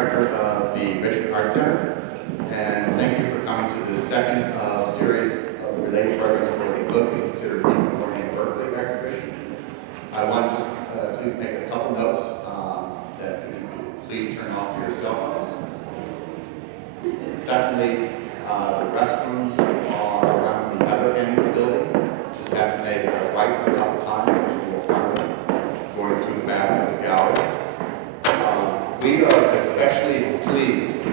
director of the Richard Art Center, and thank you for coming to this second series of related programs for the closely considered Diebenkorn in Berkeley exhibition. I want to just please make a couple notes that could you please turn off your cell phones. Secondly, the restrooms are around the other end of the building. Just have to make a right a couple times and you will find them going through the back of the gallery. We are especially pleased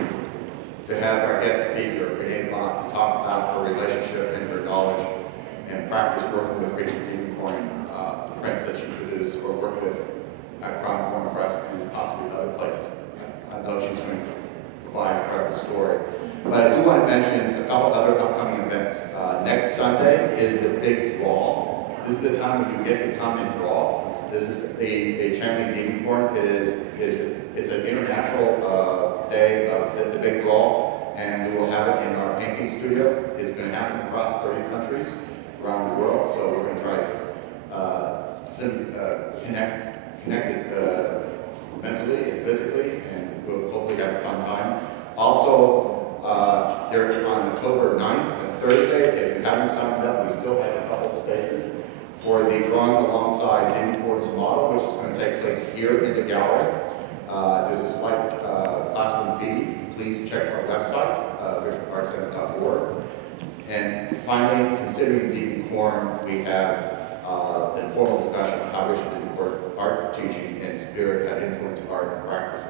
to have our guest speaker, Renee Bott, to talk about her relationship and her knowledge and practice working with Richard Diebenkorn, prints that she produced or worked with at Crown Point Press and possibly other places. I know she's going to provide an incredible story. But I do want to mention a couple other upcoming events. Next Sunday is the big draw. This is the time when you get to come and draw. This is the channeling Diebenkorn. It's an international day of the big draw, and we will have it in our painting studio. It's going to happen across 30 countries around the world, so we're going to try to connect it mentally and physically, and we'll hopefully have a fun time. Also, they're on October 9th, a Thursday. If you haven't signed up, we still have a couple spaces for the drawing alongside Diebenkorn's model, which is going to take place here in the gallery. There's a slight classroom fee. Please check our website, richardartcenter.org. And finally, considering Diebenkorn, we have an informal discussion on how Richard Diebenkorn art teaching and spirit have influenced the art and practice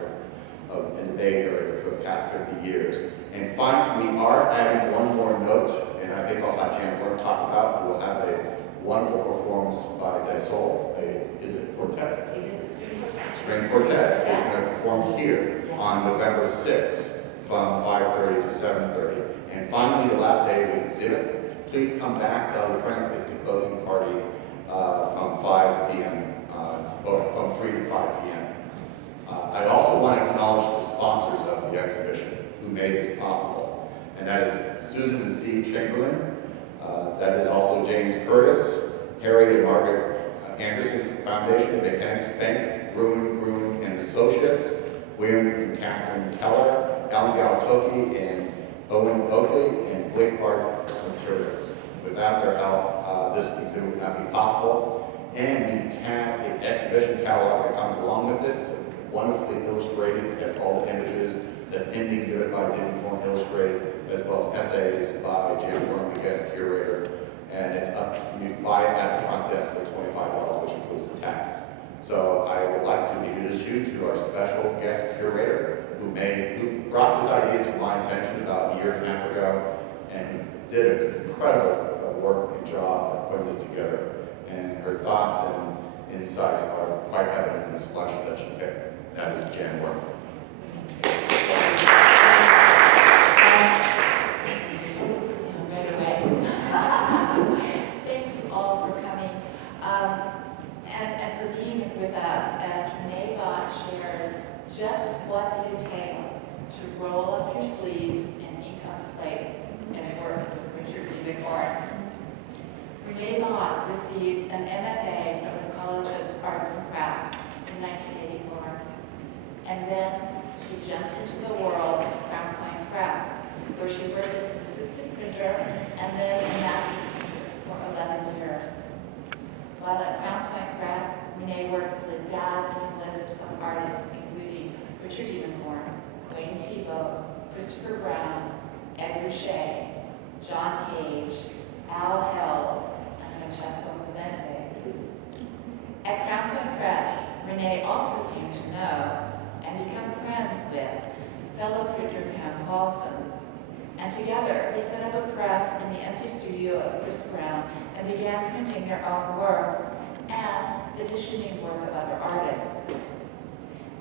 in the Bay Area for the past 50 years. And finally, we are adding one more note, and I think I'll have Jan Wurm talk about. We'll have a wonderful performance by Dysol. Is it a quartet? It is a string quartet. String quartet is going to perform here on November 6th from 5:30 to 7:30. And finally, the last day of the exhibit, please come back, tell your friends it's the closing party from 5 p.m. From 3 to 5 p.m. I also want to acknowledge the sponsors of the exhibition who made this possible. And that is Susan and Steve Chamberlain. That is also James Curtis, Harry and Margaret Anderson Foundation, Mechanics Bank, Wurm and Associates, William and Kathleen Keller, Alan Galatoki and Owen Oakley, and Blake Art Materials. Without their help, this exhibit would not be possible. And we have an exhibition catalog that comes along with this. It's wonderfully illustrated. It has all the images that's in the exhibit by Diebenkorn illustrated, as well as essays by Jan Wurm, the guest curator. And it's up, you buy it at the front desk for $25, which includes the tax. So I would like to introduce you to our special guest curator who brought this idea to my attention about a year and a half ago and did an incredible work and job of putting this together. And her thoughts and insights are quite evident in the splotches that she picked. That is Jan Wurm. Shall we sit down right away? Thank you all for coming and for being with us as Renee Bott shares just what it entailed to roll up your sleeves and ink up plates and work with Richard Diebenkorn. Renee Bott received an MFA from the College of Arts and Crafts in 1984, and then she jumped into the world of Crown Point Press, where she worked as an assistant printer and then a master printer for 11 years. While at Crown Point Press, Renee worked with a dazzling list of artists, including Richard Diebenkorn, Wayne Thiebaud, Christopher Brown, Ed Ruscha, John Cage, Al Held, and Francesco Clemente. At Crown Point Press, Renee also came to know and become friends with fellow printer Pam Paulson. And together, they set up a press in the empty studio of Chris Brown and began printing their own work and editioning work of other artists.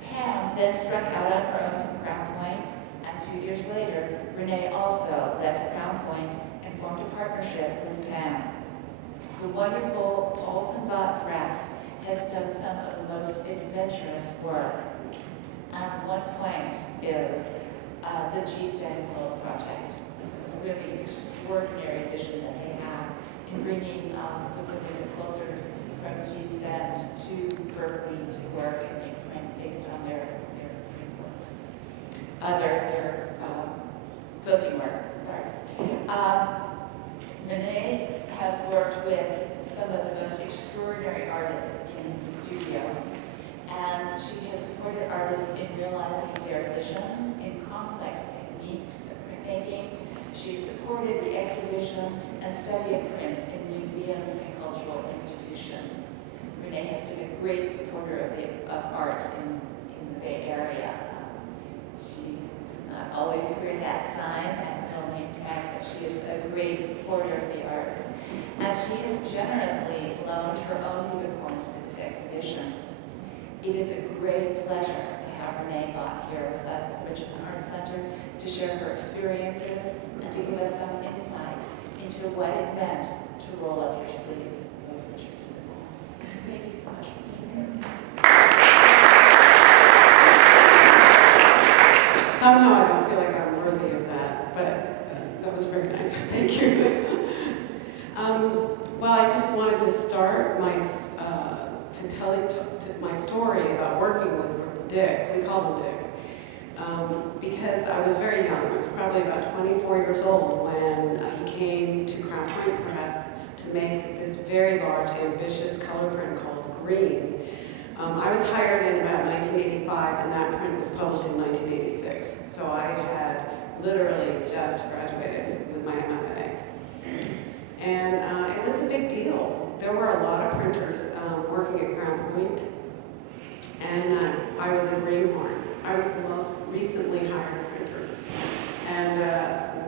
Pam then struck out on her own from Crown Point, and 2 years later, Renee also left Crown Point and formed a partnership with Pam. The wonderful Paulson Bott Press has done some of the most adventurous work. And one point is the G-Span World Project. This was really an extraordinary vision that they had in bringing the women, the quilters from G-Span to Berkeley to work and make prints based on their print work. their quilting work, Renee has worked with some of the most extraordinary artists in the studio, and she has supported artists in realizing their visions in complex techniques of printmaking. She supported the exhibition and study of prints in museums and cultural institutions. Renee has been a great supporter of art in the Bay Area. She does not always wear that sign, that middle name tag, but she is a great supporter of the arts. And she has generously loaned her own Diebenkorns to this exhibition. It is a great pleasure to have Renee Bott here with us at Richmond Art Center to share her experiences and to give us some insight into what it meant to roll up your sleeves with Richard Diebenkorn. Thank you so much for being here. Somehow I don't feel like I'm worthy of that, but that was very nice. Thank you. Well, I just wanted to start to tell you my story about working with Dick. We called him Dick. Because I was very young. I was probably about 24 years old when he came to Crown Point Press to make this very large, ambitious color print called Green. I was hired in about 1985, and that print was published in 1986. So I had literally just graduated with my MFA. And it was a big deal. There were a lot of printers working at Crown Point, and I was a greenhorn. I was the most recently hired printer. And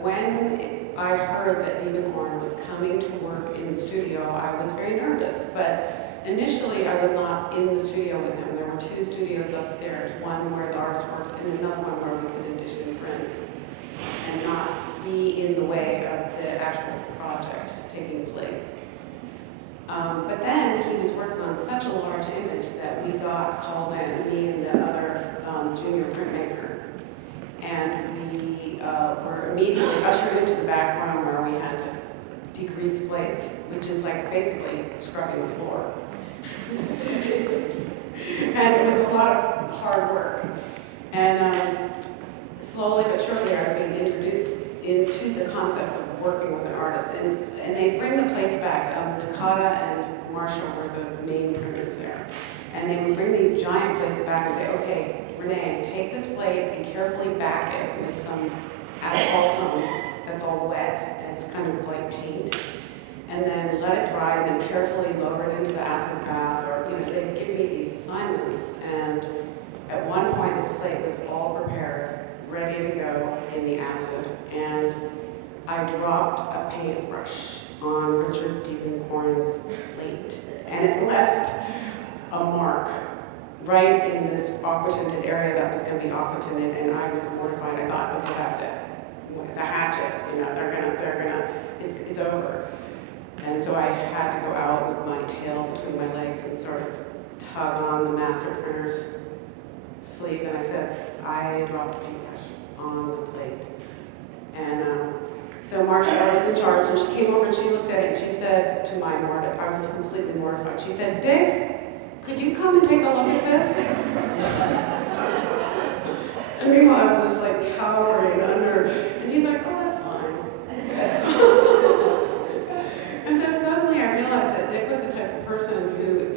when I heard that Diebenkorn was coming to work in the studio, I was very nervous. But initially, I was not in the studio with him. There were two studios upstairs, one where the artists worked and another one where we could edition prints and not be in the way of the actual project taking place. But then he was working on such a large image that we got called in, me and the other junior printmaker, and we were immediately ushered into the back room where we had to degrease plates, which is like basically scrubbing the floor. And it was a lot of hard work. And slowly but surely I was being introduced into the concepts of working with an artist. And they bring the plates back. Takata and Marshall were the main printers there. And they would bring these giant plates back and say, okay, Renee, take this plate and carefully back it with some asphaltum that's all wet. And it's kind of like paint. And then let it dry, and then carefully lower it into the acid bath. Or, they'd give me these assignments. And at one point, this plate was all prepared, ready to go in the acid. And I dropped a paintbrush on Richard Diebenkorn's plate, and it left a mark right in this aqua-tinted area that was going to be aqua-tinted, and I was mortified. I thought, okay, that's it. The hatchet, it's over. And so I had to go out with my tail between my legs and sort of tug on the master printer's sleeve, and I said, I dropped a paintbrush on the plate. And so Marcia was in charge, and she came over and she looked at it, and she said to my mortified, I was completely mortified. She said, Dick, could you come and take a look at this? And meanwhile, I was just like cowering under, and he's like, oh, that's fine. And so suddenly I realized that Dick was the type of person who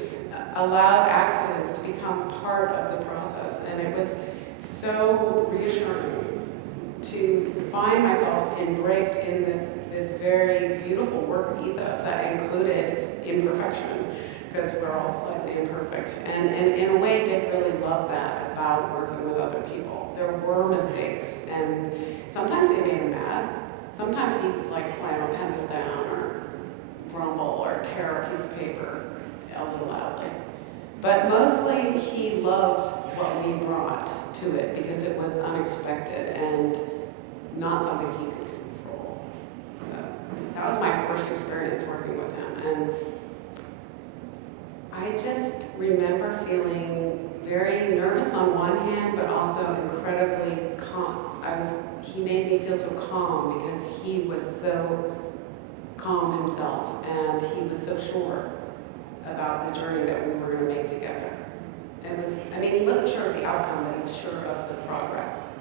allowed accidents to become part of the process, and it was so reassuring to find myself embraced in this very beautiful work ethos that included imperfection, because we're all slightly imperfect. And in a way, Dick really loved that about working with other people. There were mistakes, and sometimes they made him mad. Sometimes he'd like slam a pencil down or grumble or tear a piece of paper a little loudly. But mostly he loved what we brought to it because it was unexpected and not something he could control. So that was my first experience working with him. And I just remember feeling very nervous on one hand, but also incredibly calm. He made me feel so calm because he was so calm himself, and he was so sure about the journey that we were going to make together. He wasn't sure of the outcome, but he was sure of the progress.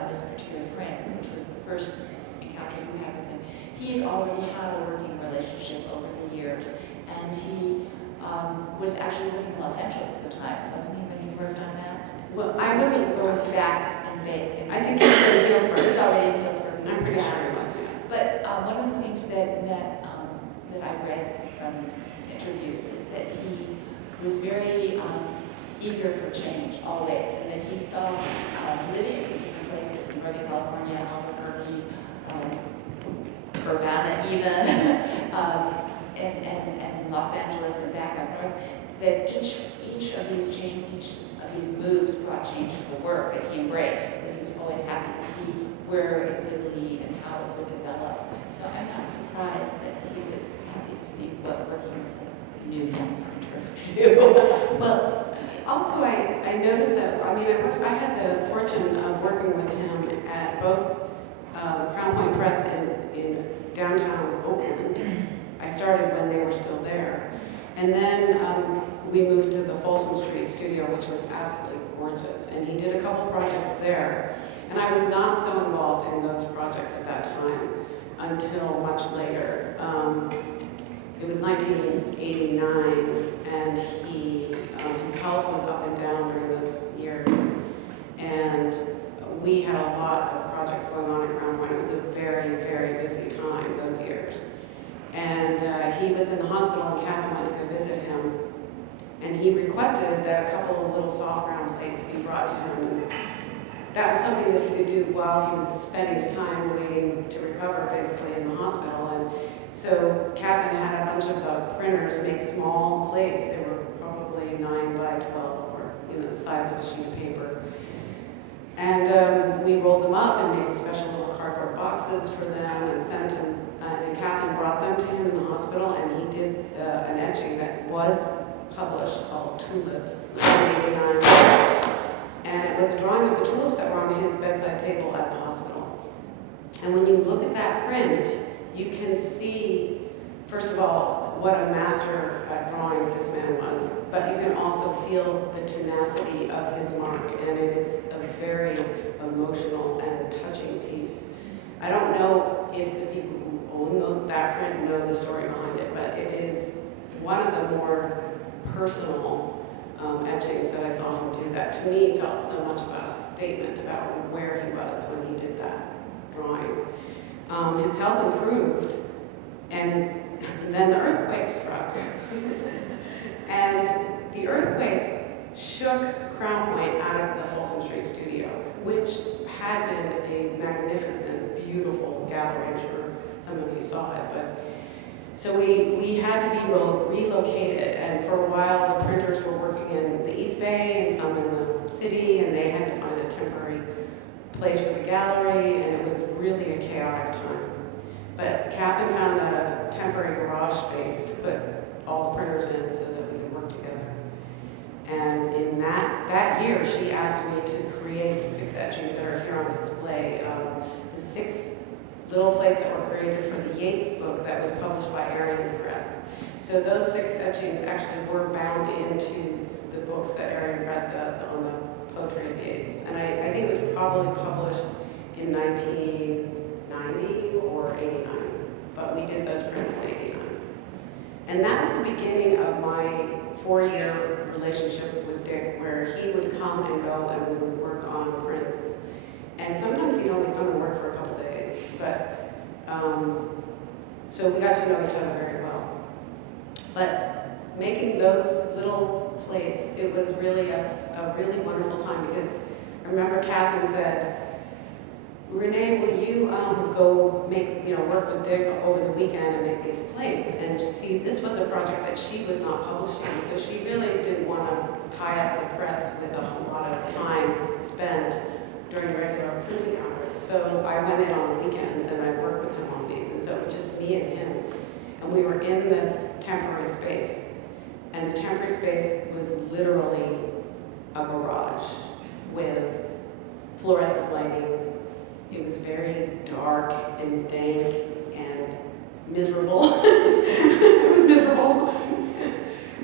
on this particular print, which was the first encounter you had with him, he had already had a working relationship over the years, and he was actually living in Los Angeles at the time, wasn't he, when he worked on that? Well, I was in, Or was he back in Bay? I think he was in He Hillsborough. was already in Hillsborough. He I'm was pretty back. sure he was. But one of the things that I've read from his interviews is that he was very eager for change always, and that he saw living in different places in Northern California, Albuquerque, Urbana even, and Los Angeles and back up north, that each of these moves brought change to the work that he embraced, that he was always happy to see where it would lead and how it would develop. So I'm not surprised that he was happy to see what working with a new young printer would do. Well, also I noticed that, I had the fortune of working with him at both the Crown Point Press in downtown Oakland. I started when they were still there. And then we moved to the Folsom Street studio, which was absolutely gorgeous. And he did a couple projects there. And I was not so involved in those projects at that time until much later. It was 1989, and his health was up and down during those years. And we had a lot of projects going on at Crown Point. It was a very, very busy time those years. And he was in the hospital, and Catherine went to go visit him. And he requested that a couple of little soft ground plates be brought to him. And that was something that he could do while he was spending his time waiting to recover, basically, in the hospital. And so Catherine had a bunch of the printers make small plates. They were probably 9 by 12, or the size of a sheet of paper. And we rolled them up and made special little cardboard boxes for them and sent them. And Catherine brought them to him in the hospital, and he did an etching that was published called Tulips, 1989. And it was a drawing of the tulips that were on his bedside table at the hospital. And when you look at that print, you can see, first of all, what a master at drawing this man was, but you can also feel the tenacity of his mark, and it is a very emotional and touching piece. I don't know if the people who own that print know the story behind it, but it is one of the more personal etchings that I saw him do. That to me felt so much about a statement about where he was when he did that drawing. His health improved, and then the earthquake struck. And the earthquake shook Crown Point out of the Folsom Street studio, which had been a magnificent, beautiful gallery. I'm sure some of you saw it, but so we had to be relocated, and for a while the printers were working in the East Bay and some in the city, and they had to find a temporary place for the gallery, and it was really a chaotic time. But Catherine found a temporary garage space to put all the printers in so that we could work together. And in that year, she asked me to create the 6 etchings that are here on display. The 6 little plates that were created for the Yates book that was published by Arion Press. So those 6 etchings actually were bound into the books that Arion Press does on the poetry of Yates. And I think it was probably published in 1990 or 89, but we did those prints in 89. And that was the beginning of my 4-year relationship with Dick, where he would come and go and we would work on prints. And sometimes he'd only come and work for a couple days, but so we got to know each other very well. But making those little plates, it was really a really wonderful time, because I remember Catherine said, Renee, will you go work with Dick over the weekend and make these plates? And see, this was a project that she was not publishing, so she really didn't want to tie up the press with a whole lot of time spent during regular printing hours. So I went in on the weekends and I worked with him on these, and so it was just me and him. And we were in this temporary space, and the temporary space was literally a garage with fluorescent lighting. It was very dark and dank and miserable. It was miserable.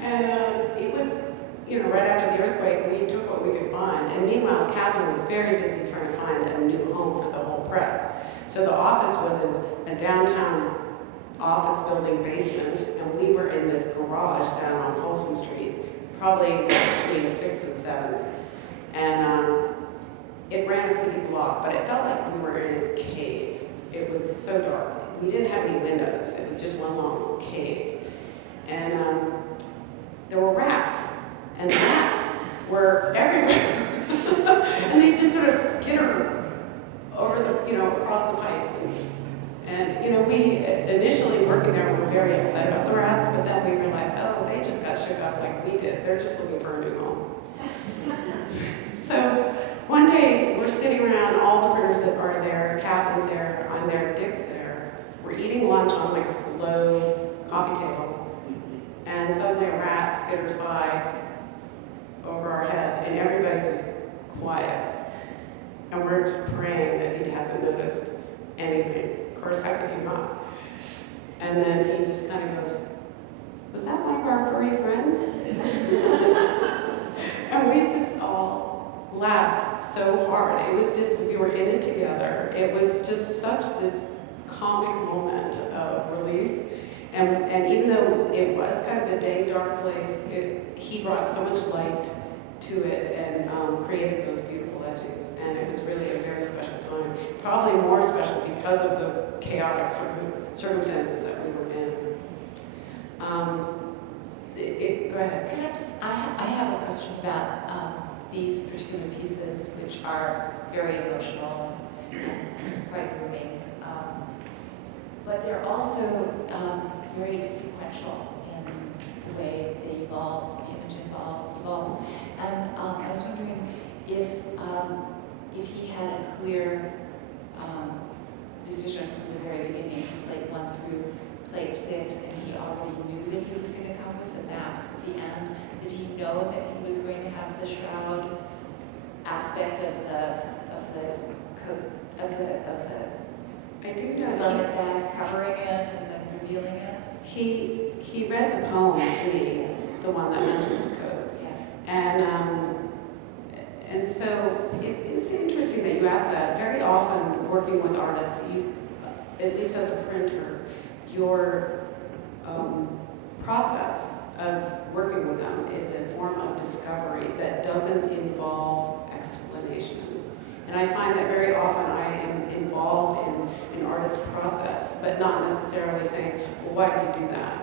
And it was right after the earthquake, we took what we could find. And meanwhile, Calvin was very busy trying to find a new home for the whole press. So the office was in a downtown office building basement, and we were in this garage down on Folsom Street, probably between 6th and 7th. And it ran a city block, but it felt like we were in a cave. It was so dark. We didn't have any windows. It was just one long cave. And there were rats, and the rats were everywhere. And they just sort of skittered over the, across the pipes. And we initially working there were very excited about the rats, but then we realized, oh, they just got shook up like we did. They're just looking for a new home. So one day we're sitting around, all the printers that are there, Catherine's there, I'm there, Dick's there. We're eating lunch on like a low coffee table, and suddenly a rat skitters by over our head, and everybody's just quiet. And we're just praying that he hasn't noticed anything. Of course, how could you not? And then he just kind of goes, was that one of our furry friends? And we just all laughed so hard. It was just, we were in it together. It was just such this comic moment of relief. And even though it was kind of a day dark place, he brought so much light to it and created those beautiful etchings. And it was really a very special time. Probably more special because of the chaotic circumstances that we were in. Go ahead. Can I have a question about these particular pieces, which are very emotional and quite moving, but they're also very sequential in the way they evolve, the image evolves. And I was wondering if he had a clear decision from the very beginning, from plate 1 through plate 6, and he already knew that he was going to come with the maps at the end. Did he know that he was going to have the shroud aspect of the I do know garment bag covering it and then revealing it? He read the poem to me, the one that mentions the code. Yes. And so it's interesting that you ask that. Very often working with artists, at least as a printer, your process of working with them is a form of discovery that doesn't involve explanation. And I find that very often I am involved in an artist's process, but not necessarily saying, well, why did you do that?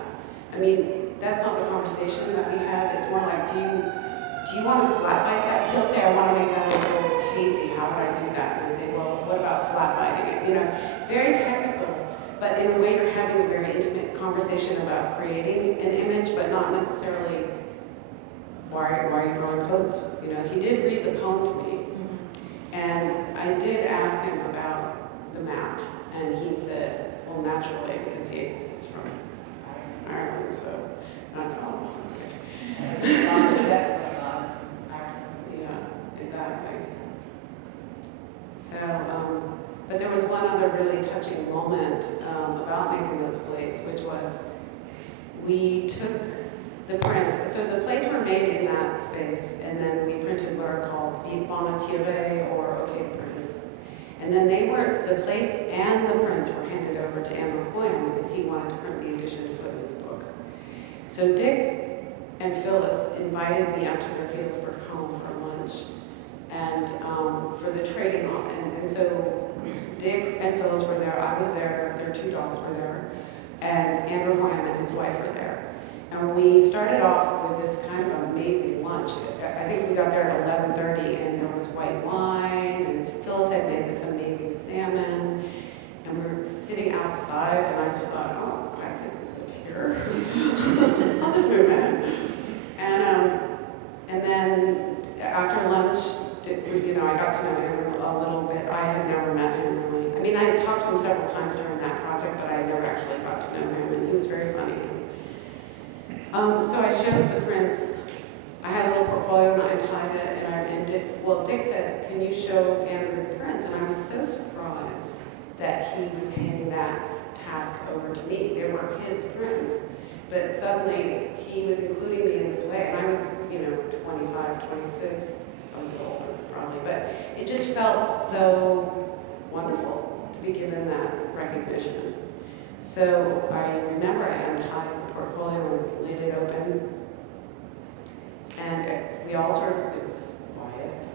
I mean, that's not the conversation that we have. It's more like, do you want to flat bite that? He'll say, I want to make that a little hazy. How would I do that? And I say, well, what about flat biting it? Very technical, but in a way you're having a very intimate conversation about creating an image, but not necessarily why are you drawing codes? He did read the poem to me. And I did ask him about the map, and he said, well, naturally, because he's from Ireland, so. And I said, oh, okay. There's a lot of depth going on in Ireland. Yeah, exactly. So, but there was one other really touching moment about making those plates, which was we took the prints. So the plates were made in that space, and then we printed what are called Benichou or okay prints. And then the plates and the prints were handed over to Wurm because he wanted to print the edition to put in his book. So Dick and Phyllis invited me up to their Healdsburg home for lunch and for the trading off. And so Dick and Phyllis were there, I was there, their 2 dogs were there, and Wurm and his wife were there. And we started off with this kind of amazing lunch. I think we got there at 11:30, and there was white wine, and Phyllis had made this amazing salmon, and we were sitting outside, and I just thought, oh, I could live here. I'll just move in. And then after lunch, I got to know him a little bit. I had never met him really. I mean, I had talked to him several times during that project, but I had never actually got to know him, and he was very funny. So I showed the prints. I had a little portfolio and I untied it, and Dick said, can you show Andrew the prints? And I was so surprised that he was handing that task over to me. They were his prints, But suddenly, he was including me in this way, and I was, 25, 26, I was a little older probably, but it just felt so wonderful to be given that recognition. So I remember I untied the portfolio and laid it open, and we all it was quiet,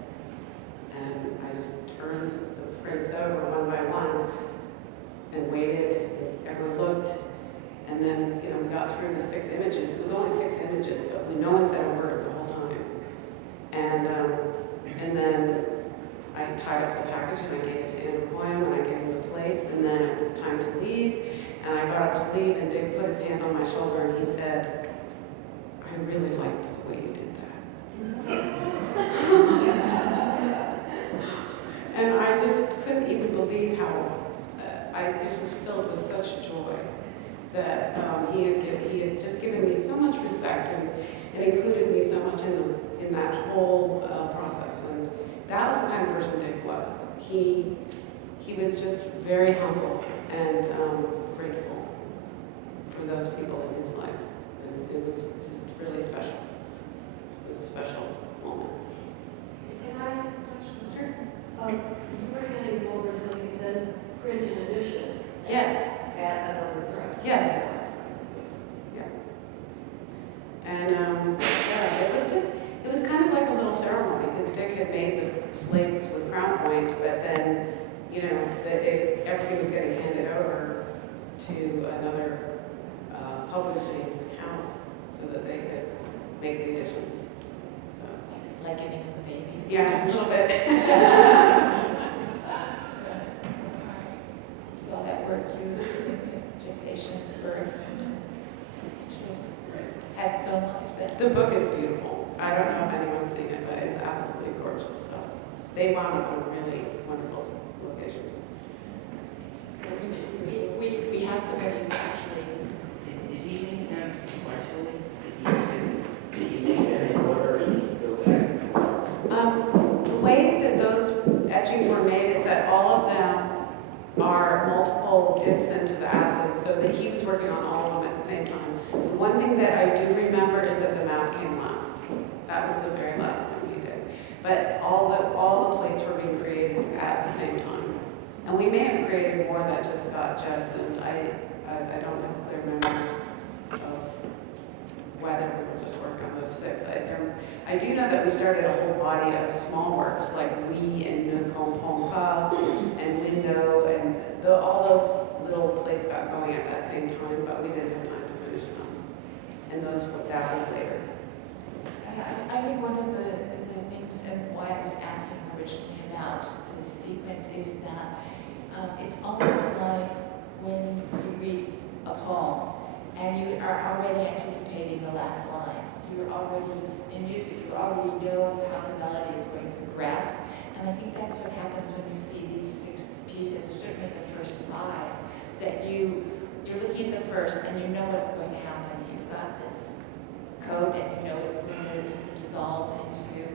and I just turned the prints over one by one and waited, and everyone looked, and then, we got through the 6 images. It was only 6 images, but no one said a word the whole time. And then I tied up the package and I gave it to Andrew and I gave him the plates, and then it was time to leave, and I got up to leave, and Dick put his hand on my shoulder and he said, "I really liked the way you did that." And I just couldn't even believe how, I just was filled with such joy that he had just given me so much respect and included me so much in that whole process. And that was the kind of person Dick was. He was just very humble and grateful for those people in his life. And it was just really special. It was a special moment. Can I ask a question? Sure. You were handing over something, then print in addition. Yes. At another press. Yes. Yeah. And it was kind of like a little ceremony, because Dick had made the plates with crown point, but then, everything was getting handed over to another publishing house so that they could make the additions. So, Like giving him a baby. yeah, a little bit. Do all that work, gestation, birth, has its own life, but The book is beautiful. I don't know if anyone's seen it, but it's absolutely gorgeous. So they wound up in a really wonderful location. so we have somebody who actually, Did he make them sequentially? Did he make them in order and go back? The way that those etchings were made is that all of them are multiple dips into the acid, so that he was working on all of them at the same time. The one thing that I do remember is that the map came last. That was the very last thing he did. But all the plates were being created at the same time. And we may have created more that just got jettisoned. I don't have a clear memory of whether we were just working on those 6. I do know that we started a whole body of small works like We and Ne Comprends Pas and Window, and all those little plates got going at that same time, but we didn't have time to finish them. And that was later. I think one of the things, and why I was asking originally about the sequence, is that it's almost like when you read a poem and you are already anticipating the last lines. You're already, in music, you already know how the melody is going to progress. And I think that's what happens when you see these 6 pieces, or certainly the first 5, that you're looking at the first and you know what's going to happen. You've got this coat and you know it's going to sort of dissolve into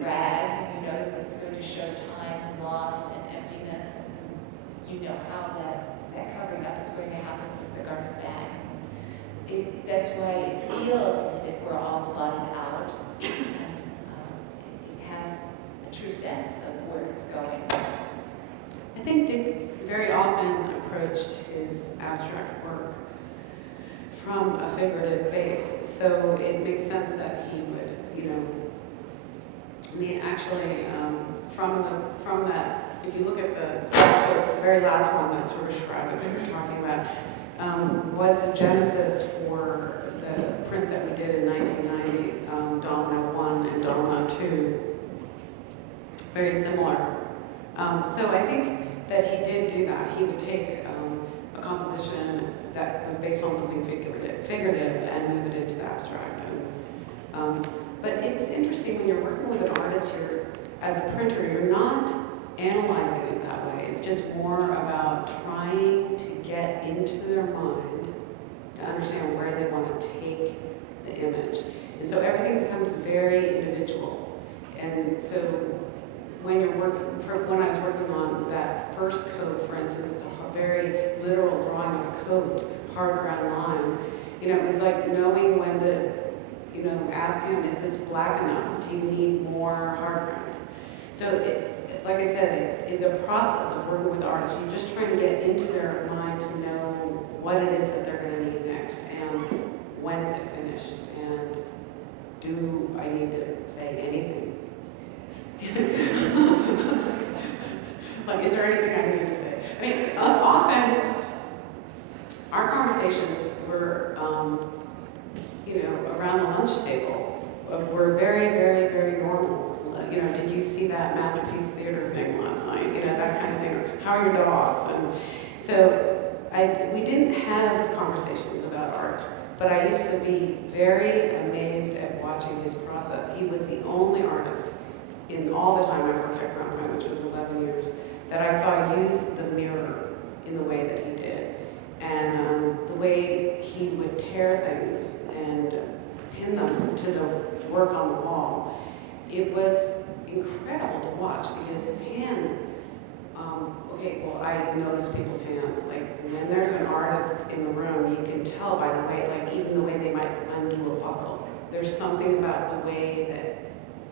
rag, and you know that it's going to show time and loss and emptiness, and you know how that covering up is going to happen with the garment bag. That's why it feels as if it were all plotted out, and it has a true sense of where it's going. I think Dick very often approached his abstract work from a figurative base, so it makes sense that he would, actually, from that, if you look at the very last one, that sort of shrouded that we're talking about, was the genesis for the prints that we did in 1990, Domino 1 and Domino 2. Very similar. So I think that he did do that. He would take a composition that was based on something figurative and move it into the abstract. But it's interesting when you're working with an artist here, as a printer, you're not analyzing it that way. It's just more about trying to get into their mind to understand where they want to take the image. And so everything becomes very individual. And so when I was working on that first coat, for instance, it's a very literal drawing of a coat, hard ground line. You know, it was like knowing when to, you know, ask him, is this black enough? Do you need more hard ground? So, like I said, it's in the process of working with artists. You're just trying to get into their mind to know what it is that they're going to need next, and when is it finished, and do I need to say anything? Like, is there anything I need to say? I mean, often our conversations were, you know, around the lunch table were very, very, very normal. You know, did you see that Masterpiece Theater thing last night? You know, that kind of thing. Or, how are your dogs? And so we didn't have conversations about art, but I used to be very amazed at watching his process. He was the only artist in all the time I worked at Crown Point, which was 11 years, that I saw use the mirror in the way that he did. And the way he would tear things and pin them to the work on the wall. It was incredible to watch because his hands, okay, well, I notice people's hands. Like, when there's an artist in the room, you can tell by the way, like, even the way they might undo a buckle. There's something about the way that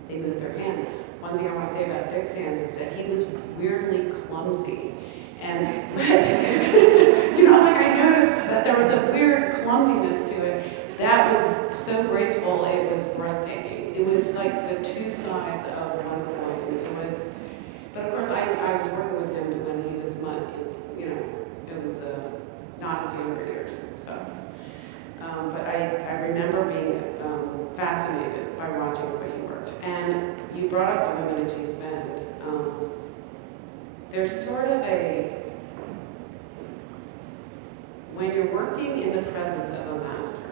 they move their hands. One thing I want to say about Dick's hands is that he was weirdly clumsy. And, you know, like, I noticed that there was a weird clumsiness to it that was so graceful, it was breathtaking. It was like the two sides of one coin. It was, but of course, I was working with him when he was you know, it was not his younger years. So, but I remember being fascinated by watching the way he worked. And you brought up the women at G's Bend. There's sort of when you're working in the presence of a master,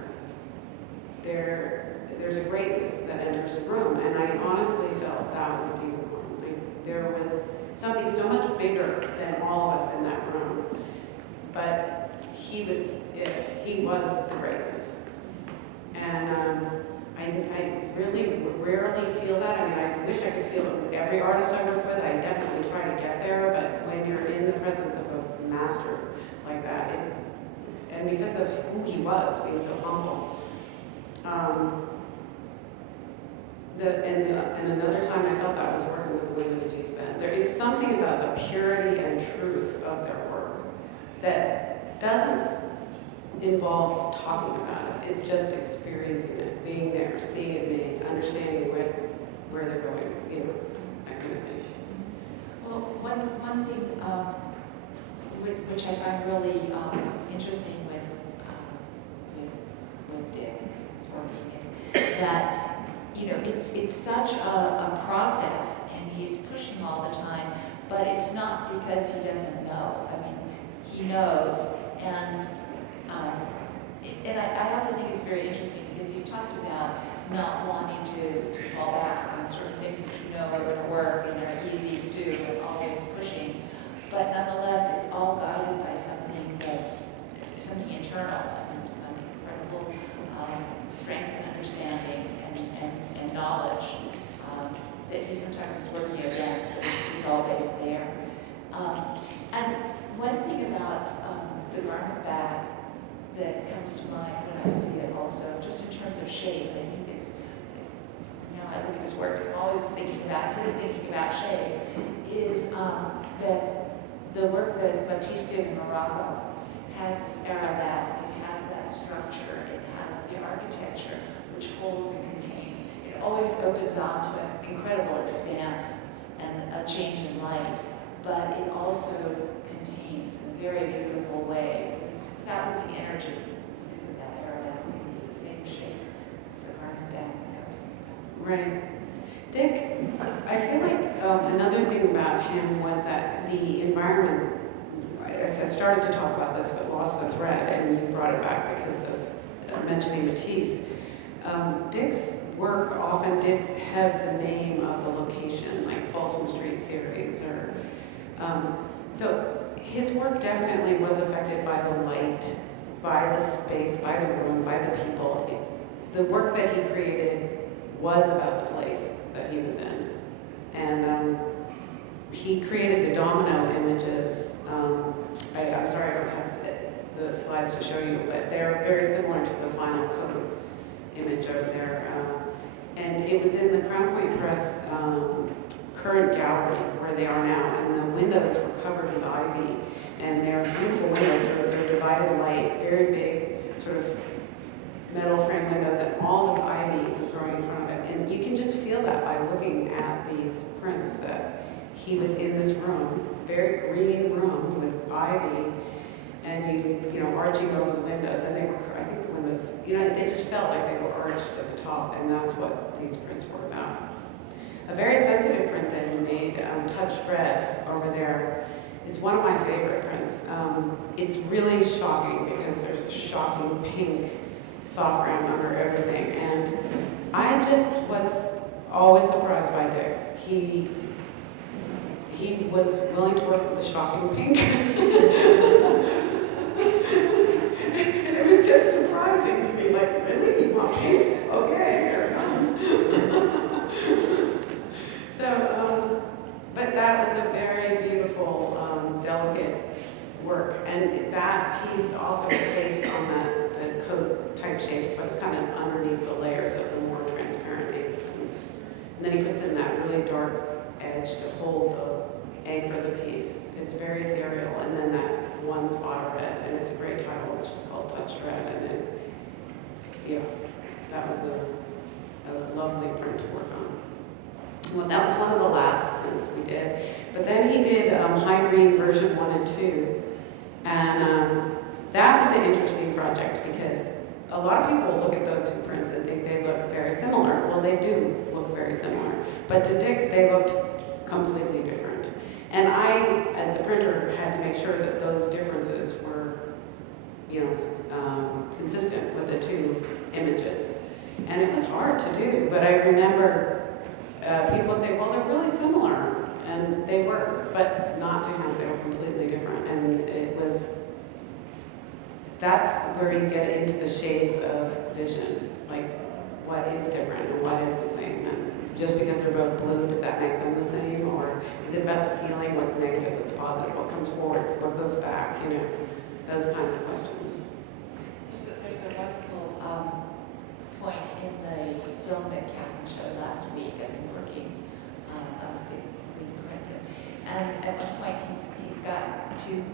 there's a greatness that enters the room, and I honestly felt that with Diebenkorn. Like, there was something so much bigger than all of us in that room, but he was it. He was the greatness. And I really rarely feel that. I mean, I wish I could feel it with every artist I work with. I definitely try to get there, but when you're in the presence of a master like that, and because of who he was, being so humble, and another time I felt that was working with the women at G's Bend. There is something about the purity and truth of their work that doesn't involve talking about it. It's just experiencing it, being there, seeing it made, understanding where they're going, you know, that kind of thing. Well, one thing which I find really interesting with Dick, his working, is that, you know, it's such a process, and he's pushing all the time, but it's not because he doesn't know. I mean, he knows, and I also think it's very interesting because he's talked about not wanting to fall back on certain things that you know are going to work and are easy to do and always pushing, but nonetheless, it's all guided by something that's something internal, some incredible strength and understanding and knowledge that he sometimes is working against, but is always there. And one thing about the garment bag that comes to mind when I see it also, just in terms of shape, I think it's, you know, I look at his work and I'm always thinking about shape, is that the work that Matisse did in Morocco has this arabesque, it has that structure, it has the architecture, which holds and contains. It always opens on to an incredible expanse and a change in light, but it also contains in a very beautiful way, without losing energy, because of that arabesque. It's the same shape of the garment bag that I was thinking about. Right. Dick, I feel like another thing about him was that the environment, I started to talk about this but lost the thread, and you brought it back because of mentioning Matisse. Dick's work often did have the name of the location, like Folsom Street series, or so his work definitely was affected by the light, by the space, by the room, by the people. The work that he created was about the place that he was in. And he created the domino images. I'm sorry I don't have the slides to show you, but they're very similar to the over there. And it was in the Crown Point Press current gallery where they are now, and the windows were covered with ivy. And they're beautiful windows, they're divided light, very big, sort of metal frame windows, and all this ivy was growing in front of it. And you can just feel that by looking at these prints, that he was in this room, very green room with ivy, and you know, arching over the windows. And they were, I think the windows, you know, they just felt like they were arched at the top, and that's what these prints were about. A very sensitive print that he made, Touched Red, over there, is one of my favorite prints. It's really shocking because there's a shocking pink soft ground under everything. And I just was always surprised by Dick. He was willing to work with the shocking pink. It was just surprising to me, like, really? You want pink? Okay, here it comes. So, but that was a very beautiful, delicate work. And that piece also is based on the coat type shapes, but it's kind of underneath the layers of the more transparent inks. And then he puts in that really dark edge to hold the anchor of the piece. It's very ethereal, and then that one spot of red, and it's a great title. It's just called Touched Red, and it, yeah, that was a lovely print to work on. Well, that was one of the last prints we did. But then he did High Green version 1 and 2. And that was an interesting project because a lot of people look at those two prints and think they look very similar. Well, they do look very similar. But to Dick, they looked completely different. And I, as a printer, had to make sure that those differences were, you know, consistent with the two images. And it was hard to do, but I remember people say, well, they're really similar, and they were, but not to him. They were completely different, and it was, that's where you get into the shades of vision, like what is different and what is the same, and just because they're both blue, does that make them the same, or is it about the feeling, what's negative, what's positive, what comes forward, what goes back, you know, those kinds of questions. There's a wonderful point in the film that Catherine showed last week. I've been working on the big green print, and at one point he's got two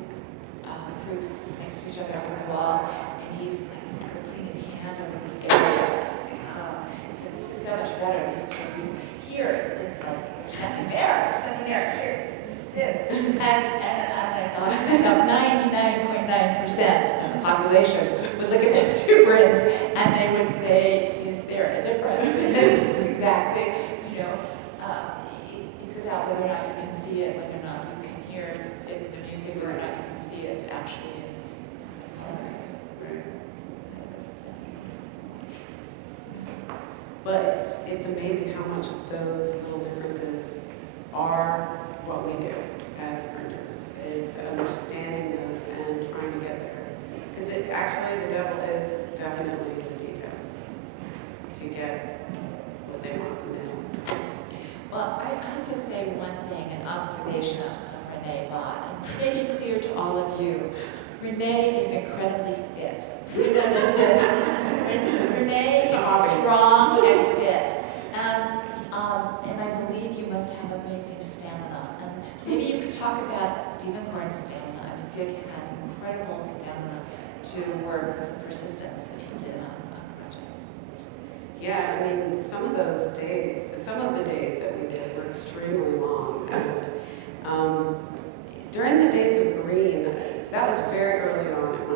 proofs next to each other on the wall, and he's like putting his hand over this area. He's like, oh, he said, this is so much better. This is what we here. It's like there's nothing there. There's nothing there. Here, this is it. And I thought to myself, 99.9% of the population would look at those two prints and they would say, is there a difference? And this is exactly, you know, it's about whether or not you can see it, whether or not you can hear it, the music, whether or not you can see it actually in the color. Right. That was But it's amazing how much those little differences are what we do as printers, is to understanding those and trying to get there. Because actually the devil is definitely the details to get what they want to do. Well, I have to say one thing, an observation of Renee Bott, and maybe clear to all of you. Renee is incredibly fit. You notice this? Renee is strong and fit. And I believe you must have amazing stamina. And maybe you could talk about Diebenkorn's stamina. I mean, Dick had incredible stamina to work with the persistence that he did on projects. Yeah, I mean, some of the days that we did were extremely long. And during the days of green, that was very early on at my,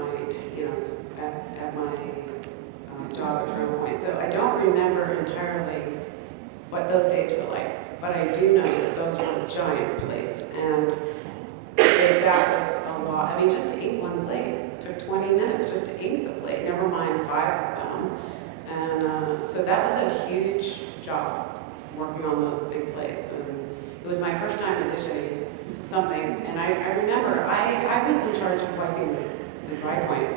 at my job at Crown Point. So I don't remember entirely what those days were like, but I do know that those were giant plates, and that was a lot. I mean, just to ink one plate took 20 minutes just to ink the plate, never mind 5 of them. And so that was a huge job, working on those big plates. And it was my first time editing something, and I remember I was in charge of wiping the dry point.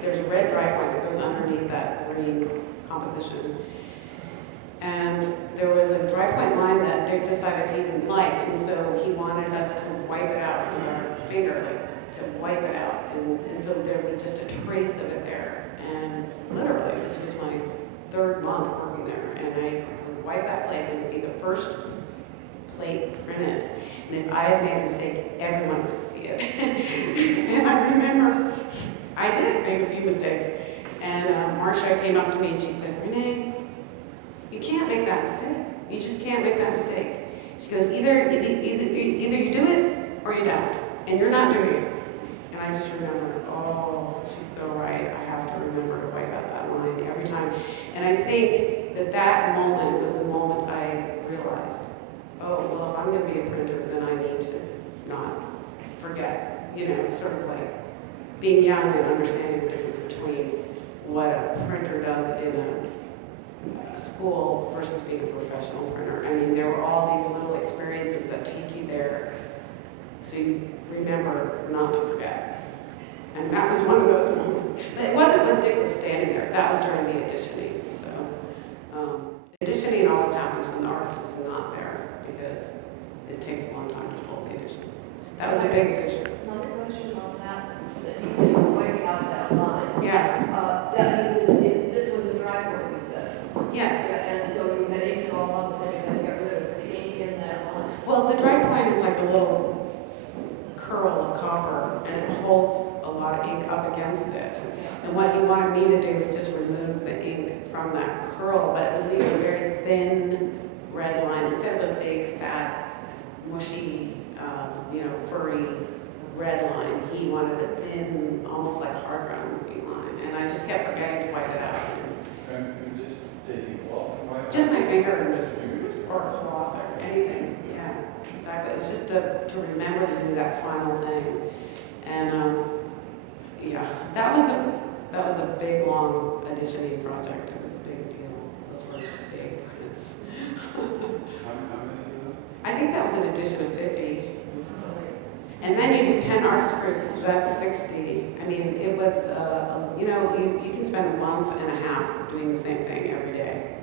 There's a red dry point that goes underneath that green composition. And there was a dry point line that Dick decided he didn't like, and so he wanted us to wipe it out with our finger, like to wipe it out. And so there would be just a trace of it there. And literally, this was third month working there, and I would wipe that plate, and it'd be the first plate printed. And if I had made a mistake, everyone could see it. And I remember I did make a few mistakes. And Marcia came up to me and she said, Renee, you can't make that mistake. You just can't make that mistake. She goes, either you do it or you don't. And you're not doing it. And I just remember, oh, she's so right. I have to remember to wipe out that line every time. And I think that that moment was the moment I realized, oh, well, if I'm going to be a printer, then I need to not forget. You know, it's sort of like being young and understanding the difference between what a printer does in a school versus being a professional printer. I mean, there were all these little experiences that take you there so you remember not to forget. And that was one of those moments. But it wasn't when Dick was standing there. That was during the auditioning. So auditioning always happens when the artist is not there because it takes a long time to pull the audition. That was a big audition. Another question on that you said wipe out that line. Yeah. That means this was the driveway, you said. Yeah. And so you had ink all up there, and got rid of the ink in that line. Well, the dry point is like a little curl of copper, and it holds a lot of ink up against it. And what he wanted me to do was just remove the ink from that curl, but it would leave a very thin red line instead of a big, fat, mushy, furry red line. He wanted a thin, almost like hard ground looking line, and I just kept forgetting to wipe it out. And just taking off? Just my finger and just, or a cloth or anything. Yeah, exactly. It was just to remember to do that final thing. And yeah, that was a big, long auditioning project. It was a big deal. Those were big prints. How many of them? I think that was an edition of 50. And then you do 10 artist proofs, so that's 60. I mean, it was, you can spend a month and a half doing the same thing every day.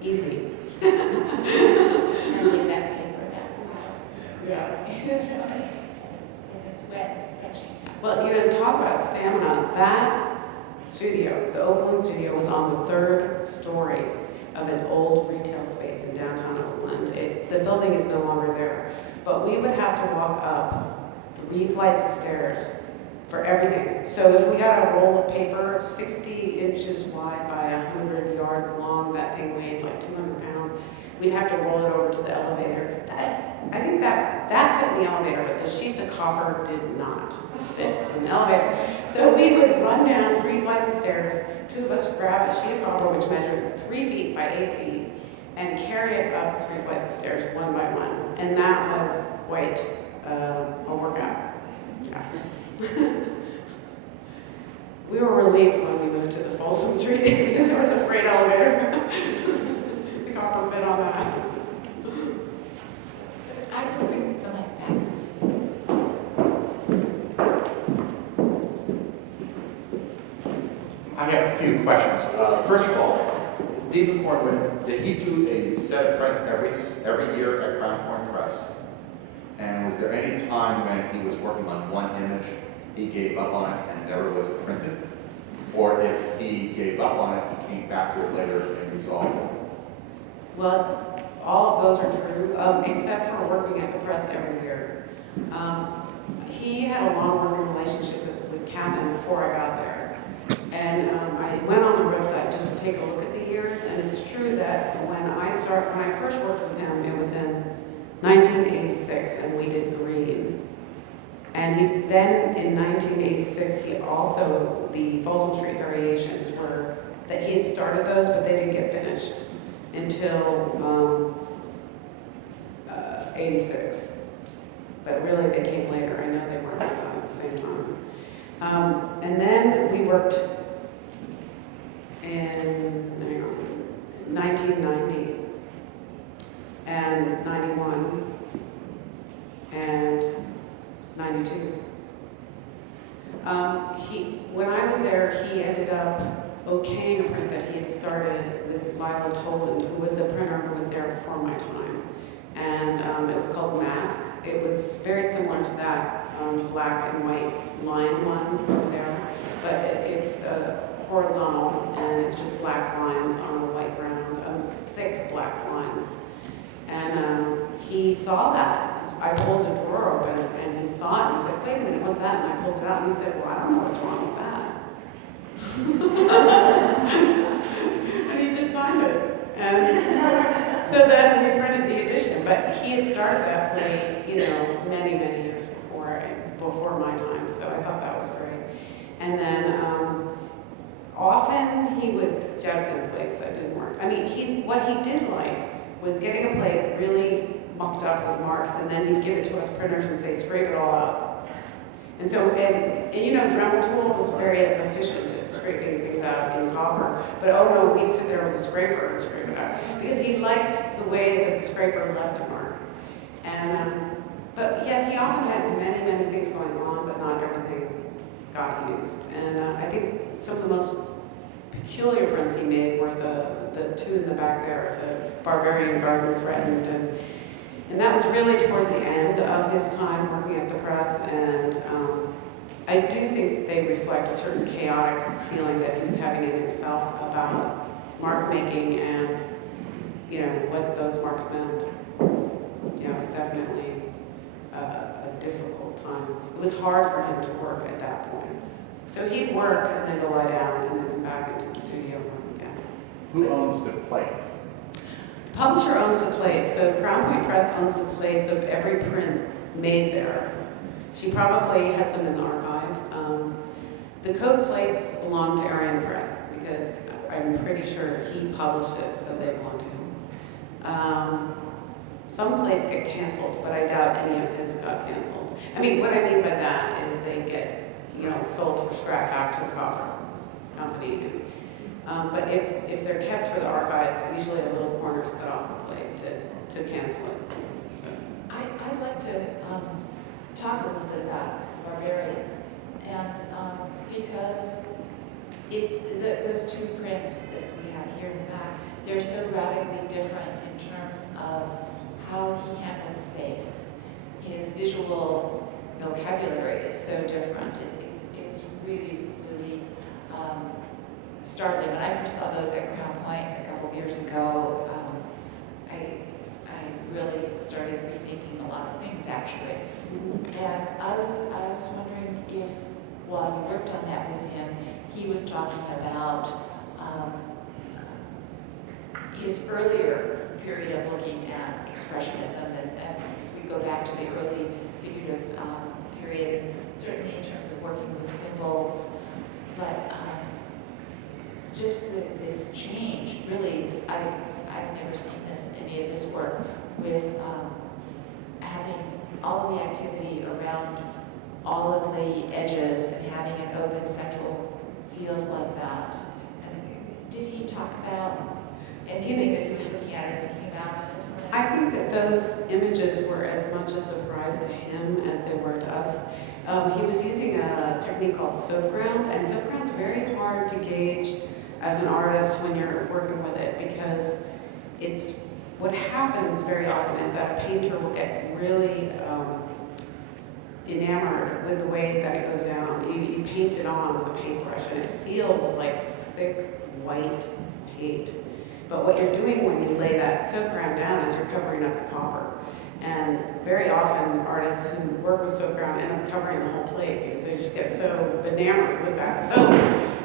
Easy. Just handling that paper, that smells. Yeah. And it's wet and stretchy. Well, talk about stamina. That studio, the Oakland Studio, was on the third story of an old retail space in downtown Oakland. The building is no longer there. But we would have to walk up 3 flights of stairs for everything. So if we got a roll of paper 60 inches wide by 100 yards long, that thing weighed like 200 pounds, we'd have to roll it over to the elevator. I think that fit in the elevator, but the sheets of copper did not fit in the elevator. So we would run down 3 flights of stairs, 2 of us would grab a sheet of copper which measured 3 feet by 8 feet, and carry it up 3 flights of stairs one by one. And that was quite a workout. Yeah. We were relieved when we moved to the Folsom Street because there was a freight elevator. The copper fit on that. I would bring the mic back. I have a few questions. First of all, Diebenkorn, did he do a set of prints every year at Crown Point Press? And was there any time when he was working on one image, he gave up on it and never was printed? Or if he gave up on it, he came back to it later and resolved it? Well, all of those are true, except for working at the press every year. He had a long working relationship with Catherine before I got there. And I went on the website just to take a look at the years, and it's true that when I first worked with him, it was in 1986, and we did green. And then in 1986, he also, the Folsom Street variations were, that he had started those, but they didn't get finished until 86. But really, they came later. I know they weren't done at the same time. And then we worked in 1990 and 91 and 92. When I was there, he ended up okaying a print that he had started with Lila Toland, who was a printer who was there before my time. And it was called Mask. It was very similar to that black and white line one over there, but it's horizontal, and it's just black lines on a white ground, thick black lines. And he saw that. I pulled a drawer open, and he saw it, and he said, wait a minute, what's that? And I pulled it out, and he said, well, I don't know what's wrong with that. And he just signed it. And so then we printed the edition. But he had started that play, many, many years before my time, so I thought that was great. And then often he would jettison plates that didn't work. I mean, what he did like was getting a plate really mucked up with marks, and then he'd give it to us printers and say, scrape it all out. And so, and Dremel tool was very efficient at scraping things out in copper, but oh no, we'd sit there with a scraper and scrape it out, because he liked the way that the scraper left a mark. And, but yes, he often had many, many things going on, but not everything got used. And I think some of the most peculiar prints he made were the two in the back there, the Barbarian Garden Threatened, and that was really towards the end of his time working at the press, and I do think they reflect a certain chaotic feeling that he was having in himself about mark making and, what those marks meant. It was definitely a difficult time. It was hard for him to work at that point. So he'd work and then go lie down and then come back into the studio and work again. Who owns the plates? The publisher owns the plates, so Crown Point Press owns the plates of every print made there. She probably has them in the archive. The code plates belong to Arian Press because I'm pretty sure he published it, so they belong to him. Some plates get canceled, but I doubt any of his got canceled. I mean, what I mean by that is they get, sold for scrap back to the copper company. But if they're kept for the archive, usually a little corner's cut off the plate to cancel it. I'd like to talk a little bit about Barbarian, and because those two prints that we have here in the back, they're so radically different in terms of how he handles space. His visual vocabulary is so different. It's really, really startling. When I first saw those at Crown Point a couple of years ago, I really started rethinking a lot of things, actually. And I was wondering if, while you worked on that with him, he was talking about his earlier period of looking at expressionism, and if we go back to the early figurative period, certainly in terms of working with symbols, but just this change really is, I've never seen this in any of his work, with having all the activity around all of the edges and having an open central field like that. And did he talk about anything that he was looking at or thinking about? I think that those images were as much a surprise to him as they were to us. He was using a technique called soap ground, and soap ground's very hard to gauge as an artist when you're working with it, because it's what happens very often is that a painter will get really enamored with the way that it goes down. You paint it on with a paintbrush, and it feels like thick white paint. But what you're doing when you lay that soap ground down is you're covering up the copper. And very often artists who work with soap ground end up covering the whole plate because they just get so enamored with that soap.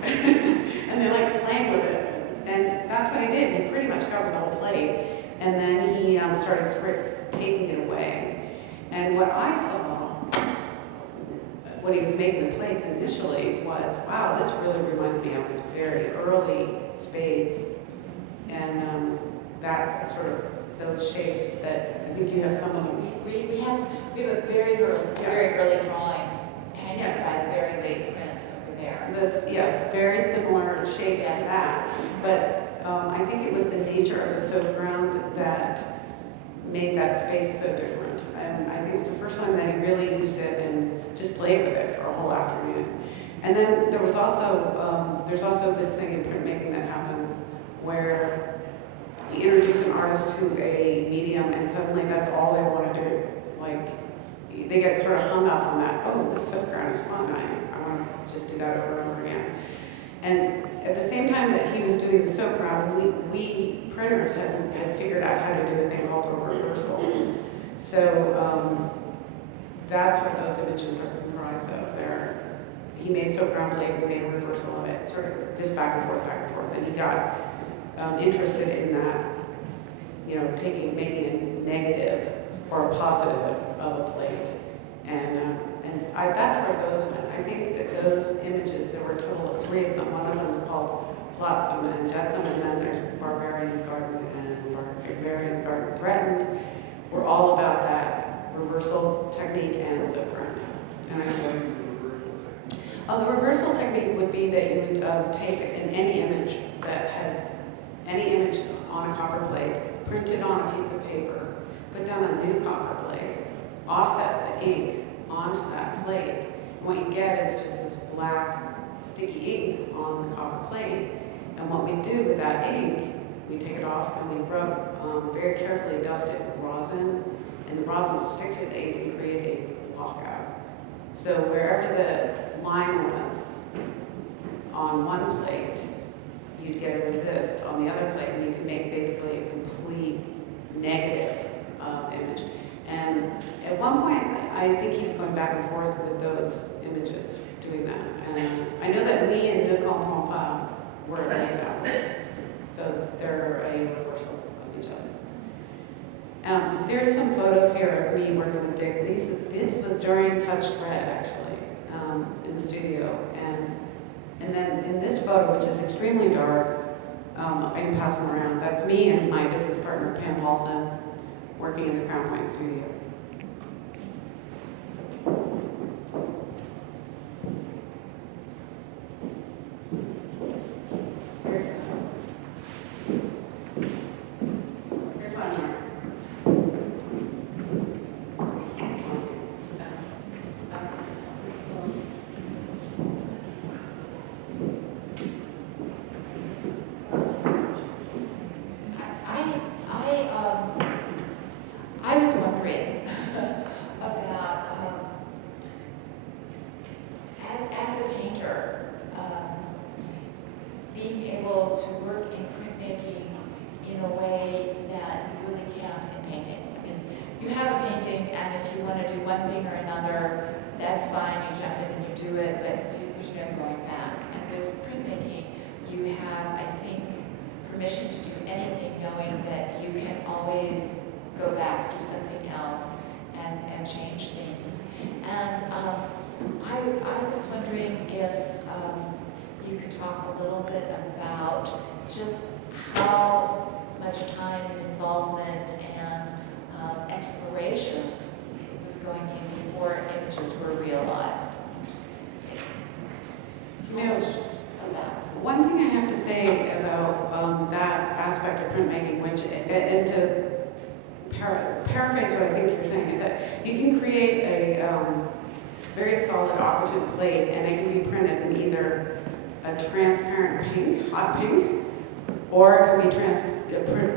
And they like playing with it. And that's what he did. He pretty much covered the whole plate. And then he started taking it away. And what I saw when he was making the plates initially was, wow, this really reminds me of his very early spades. And that sort of, those shapes that I think you have some of them. We have a very early drawing hanging by the very late print over there. That's, yes, very similar shapes Yes. to that. But I think it was the nature of the soap ground that made that space so different. And I think it was the first time that he really used it and just played with it for a whole afternoon. And then there was also, there's also this thing in printmaking that happens where you introduce an artist to a medium and suddenly that's all they want to do. Like, they get sort of hung up on that, oh, this soap ground is fun, I want to just do that over and over again. And at the same time that he was doing the soap round, we printers had figured out how to do a thing called a reversal. So that's what those images are comprised of. He made a soap round plate, we made a reversal of it, sort of just back and forth, and he got interested in that, you know, making a negative or a positive of a plate. That's where those went. I think that those images, there were a total of 3 of them. One of them is called Flotsam and Jetsam, and then there's Barbarian's Garden and Barbarian's Garden Threatened. We're all about that reversal technique and soap round. And the reversal technique would be that you would take any image that has any image on a copper plate, print it on a piece of paper, put down a new copper plate, offset the ink onto that plate. And what you get is just this black sticky ink on the copper plate. And what we do with that ink, we take it off and we rub, very carefully dust it with rosin, and the rosin will stick to the ink and create a blockout. So wherever the line was on one plate, you'd get a resist on the other plate, and you could make basically a complete negative image. And at one point, I think he was going back and forth with those images, doing that. And I know that me and Ne Comprends Pas were like that way. They're a reversal of each other. There's some photos here of me working with Dick. This was during Touched Red, actually, in the studio. And then in this photo, which is extremely dark, I can pass them around. That's me and my business partner, Pam Paulson, working in the Crown Point studio. Here's one here. I was wondering about, as a painter, being able to work in printmaking in a way that you really can't in painting. I mean, you have a painting, and if you want to do one thing or another, that's fine, you jump in and you do it, but there's no going back. And with printmaking, you have, I think, permission to do anything, knowing that you can always go back, do something else, and change things. And I was wondering if you could talk a little bit about just how much time and involvement and exploration was going in before images were realized. Just You know, much of that. one thing I have to say about that aspect of printmaking, and to paraphrase what I think you're saying, is that you can create a very solid aquatint plate, and it can be printed in either a transparent pink, hot pink, or it can be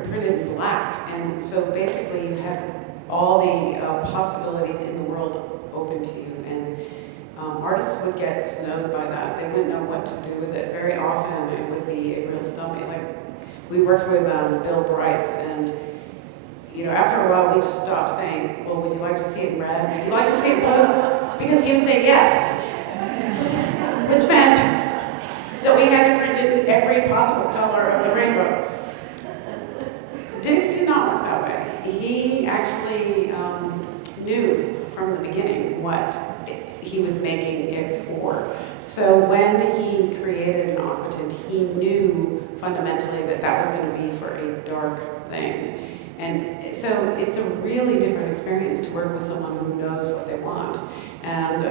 printed in black. And so basically you have all the possibilities in the world open to you. And artists would get snowed by that. They wouldn't know what to do with it. Very often it would be a real stumpy. Like, we worked with Bill Bryce, and you know, after a while we just stopped saying, well, would you like to see it in red? Would you like to see it blue? Because he would say yes. Which meant that we had to print it in every possible color of the rainbow. Dick did not work that way. He actually knew from the beginning what he was making it for. So when he created an aquatint, he knew fundamentally that that was going to be for a dark thing. And so it's a really different experience to work with someone who knows what they want. And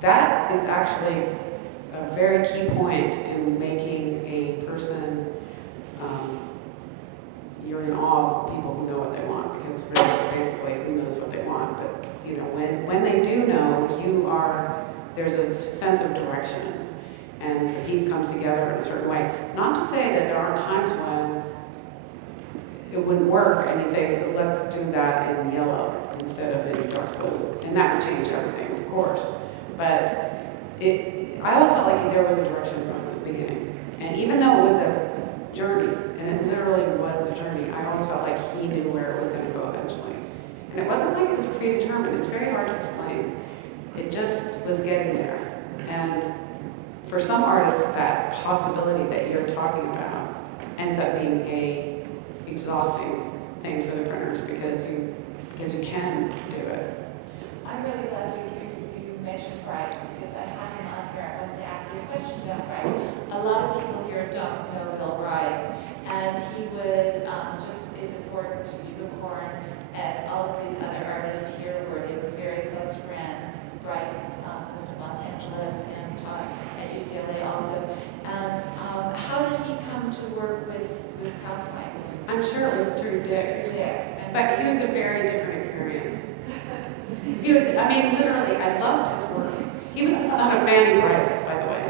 that is actually a very key point in making a person, you're in awe of people who know what they want, because really, basically, who knows what they want? But you know, when they do know, there's a sense of direction, and the piece comes together in a certain way. Not to say that there aren't times when it wouldn't work, and you'd say, let's do that in yellow instead of in dark blue. And that would change everything, of course. But I always felt like there was a direction from the beginning. And even though it was a journey, and it literally was a journey, I always felt like he knew where it was going to go eventually. And it wasn't like it was predetermined. It's very hard to explain. It just was getting there. And for some artists, that possibility that you're talking about ends up being a exhausting thing for the printers because you can do it. I'm really glad you mentioned price because I have him on here. I wanted to ask you a question about price. A lot of people here don't know Bill Bryce, and he was just as important to Diebenkorn as all of these other artists here were. They were very close friends. Bryce lived in Los Angeles and taught at UCLA also. How did he come to work with Counterpoint? I'm sure it was through Dick. But he was a very different experience. He was, I mean, literally, I loved his work. He was the son of Fanny Bryce, by the way.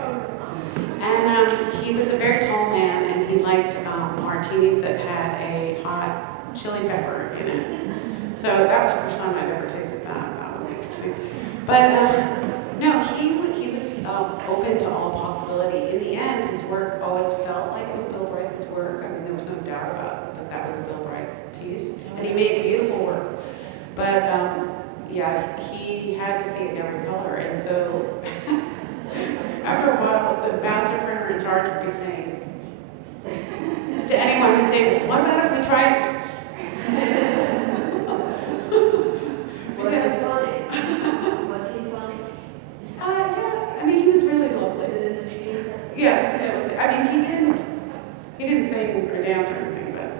And he was a very tall man, and he liked martinis that had a hot chili pepper in it. So that was the first time I'd ever tasted that. That was interesting. But no, he was open to all possibility. In the end, his work always felt like it was Bill Bryce's work. I mean, there was no doubt about that was a Bill Bryce piece. And he made beautiful work. But yeah, he had to see it in every color. And so after a while, the master printer in charge would be saying to anyone at the table, what about if we tried? Was he funny? Was he funny? Yeah, I mean, he was really lovely. Was it in the jeans? Yes, it was. I mean, he didn't sing or dance or anything, but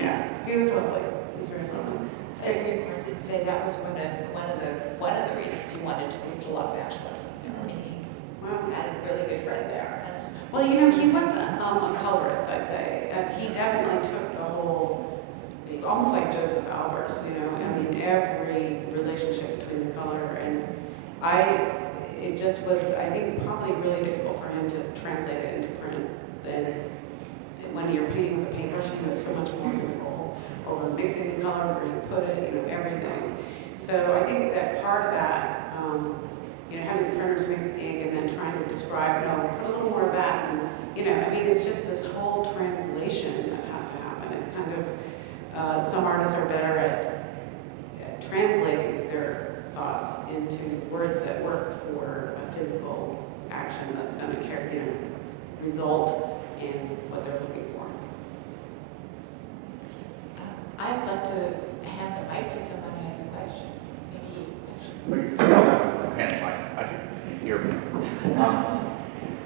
yeah, he was lovely. He was very lovely. And Diebenkorn did say that was one of the reasons he wanted to move to Los Angeles. I mean, he had a really good friend there. Well, you know, he was a colorist, I'd say. He definitely took the whole, almost like Joseph Albers, you know. I mean, every relationship between the color and it just was, I think, probably really difficult for him to translate it into print than when you're painting with a paintbrush. You have so much more control over mixing the color, where you put it, you know, everything. So I think that part of that, you know, having the printers mix the ink and then trying to describe, no, put a little more of that, and, you know, I mean, it's just this whole translation that has to happen. It's kind of, some artists are better at translating their thoughts into words that work for a physical action that's going to carry, you know, result in what they're looking for. I'd like to hand the mic to someone who has a question. Maybe a question. Well, you don't have a pen mic, I can hear me.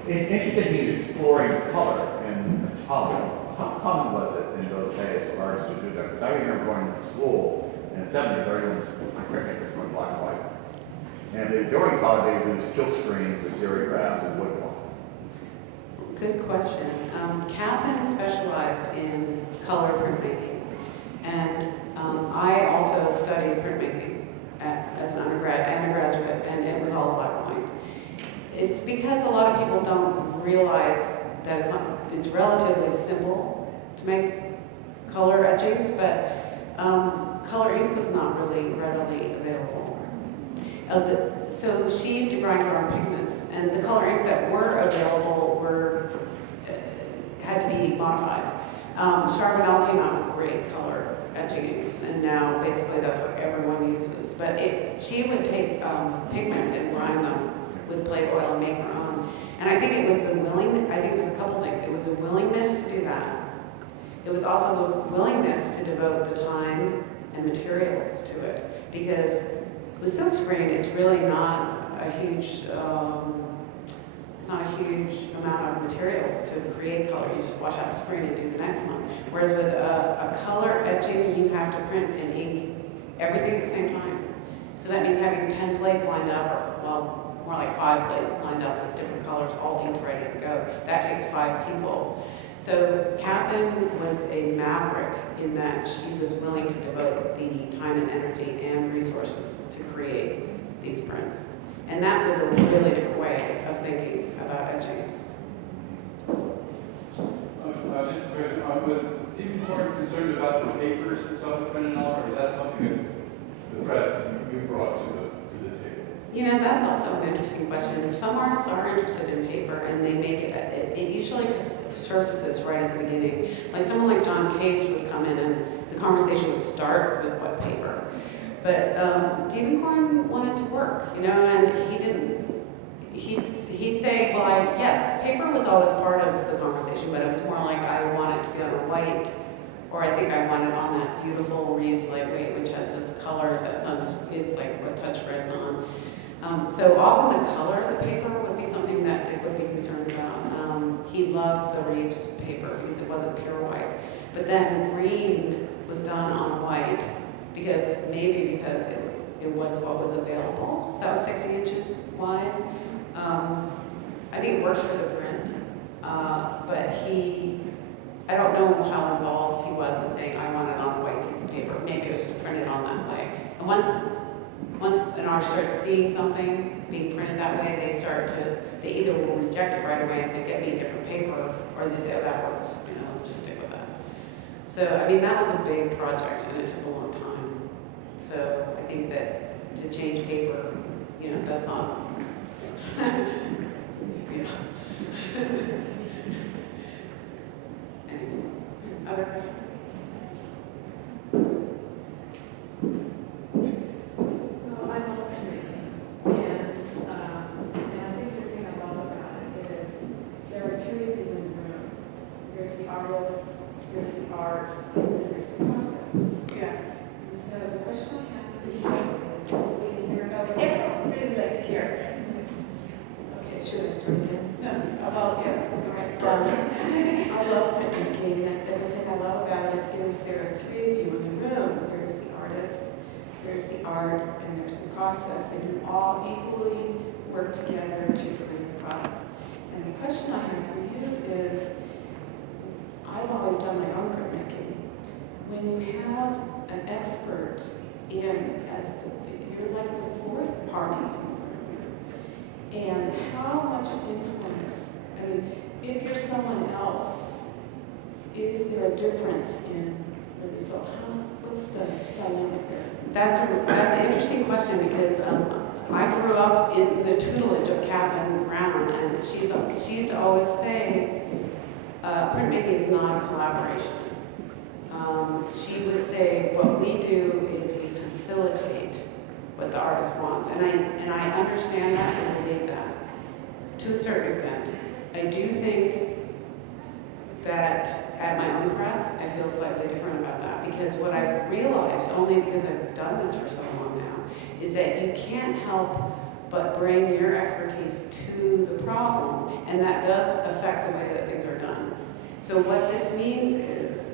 Interested in exploring color and metallic. How common was it in those days for artists to do that? Because I remember going to school in the 70s, everyone was printmakers going black and white. And during color, they would use silk screens or serigraphs and woodblock. Good question. Catherine specialized in color printmaking. And I also studied printmaking as an undergraduate, and it was all black and white. It's because a lot of people don't realize that it's relatively simple to make color etchings, but color ink was not really readily available. So she used to grind her own pigments, and the color inks that were available had to be modified. Charbonnel came out with great color etching inks, and now basically that's what everyone uses. But she would take pigments and grind them with plate oil and make her own. And I think it was a couple things. It was a willingness to do that. It was also the willingness to devote the time and materials to it. Because with silkscreen, it's really not a huge, amount of materials to create color. You just wash out the screen and do the next one. Whereas with a color etching, you have to print and ink everything at the same time. So that means having 10 plates lined up, or well, more like 5 plates lined up with different colors, all inked ready to go. That takes 5 people. So Catherine was a maverick in that she was willing to devote the time and energy and resources to create these prints. And that was a really different way of thinking about etching. Was Diebenkorn concerned about the papers and stuff that went in, or is that something that the press you brought to the table? You know, that's also an interesting question. Some artists are interested in paper and they make it, it usually surfaces right at the beginning. Like someone like John Cage would come in and the conversation would start with what paper. But Diebenkorn wanted to work, you know, and he'd say, well, yes, paper was always part of the conversation, but it was more like I want it to be on a white, or I think I want it on that beautiful Reeves Lightweight, which has this color that's on, is like what Touch Red's on. So often the color of the paper would be something that Dick would be concerned about. He loved the Reeves paper because it wasn't pure white. But then green was done on white because it was what was available. That was 60 inches wide. I think it works for the print. But I don't know how involved he was in saying, I want it on a white piece of paper. Maybe it was just printed on that way. And once an artist starts seeing something being printed that way, they either will reject it right away and say, get me a different paper, or they say, oh, that works, you know, let's just stick with that. So, I mean, that was a big project, and it took a long time. So, I think that to change paper, you know, that's not, yeah. Any other questions? I love printmaking, and I think the thing I love about it is there are three people in the room. There's the artist, there's the art, and then there's the process. Yeah. And so the question I have for you, we can hear about it. Really like to hear. Okay, should I start again? No, well, yes. I love printmaking, and the thing I love about it is there are three of you in the room. There's the artist, there's the art, and there's the process, and you all equally work together to create a product. And the question I have for you is, I've always done my own printmaking. When you have an expert in you're like the fourth party in the room, and how much influence, I mean, if you're someone else, is there a difference in the result? What's the dynamic there? That's an interesting question because I grew up in the tutelage of Catherine Brown, and she used to always say, printmaking is not a collaboration. She would say, what we do is we facilitate what the artist wants, and I understand that and believe that to a certain extent. I do think that at my own press, I feel slightly different about that because what I've realized, only because I've done this for so long now, is that you can't help but bring your expertise to the problem, and that does affect the way that things are done. So what this means is,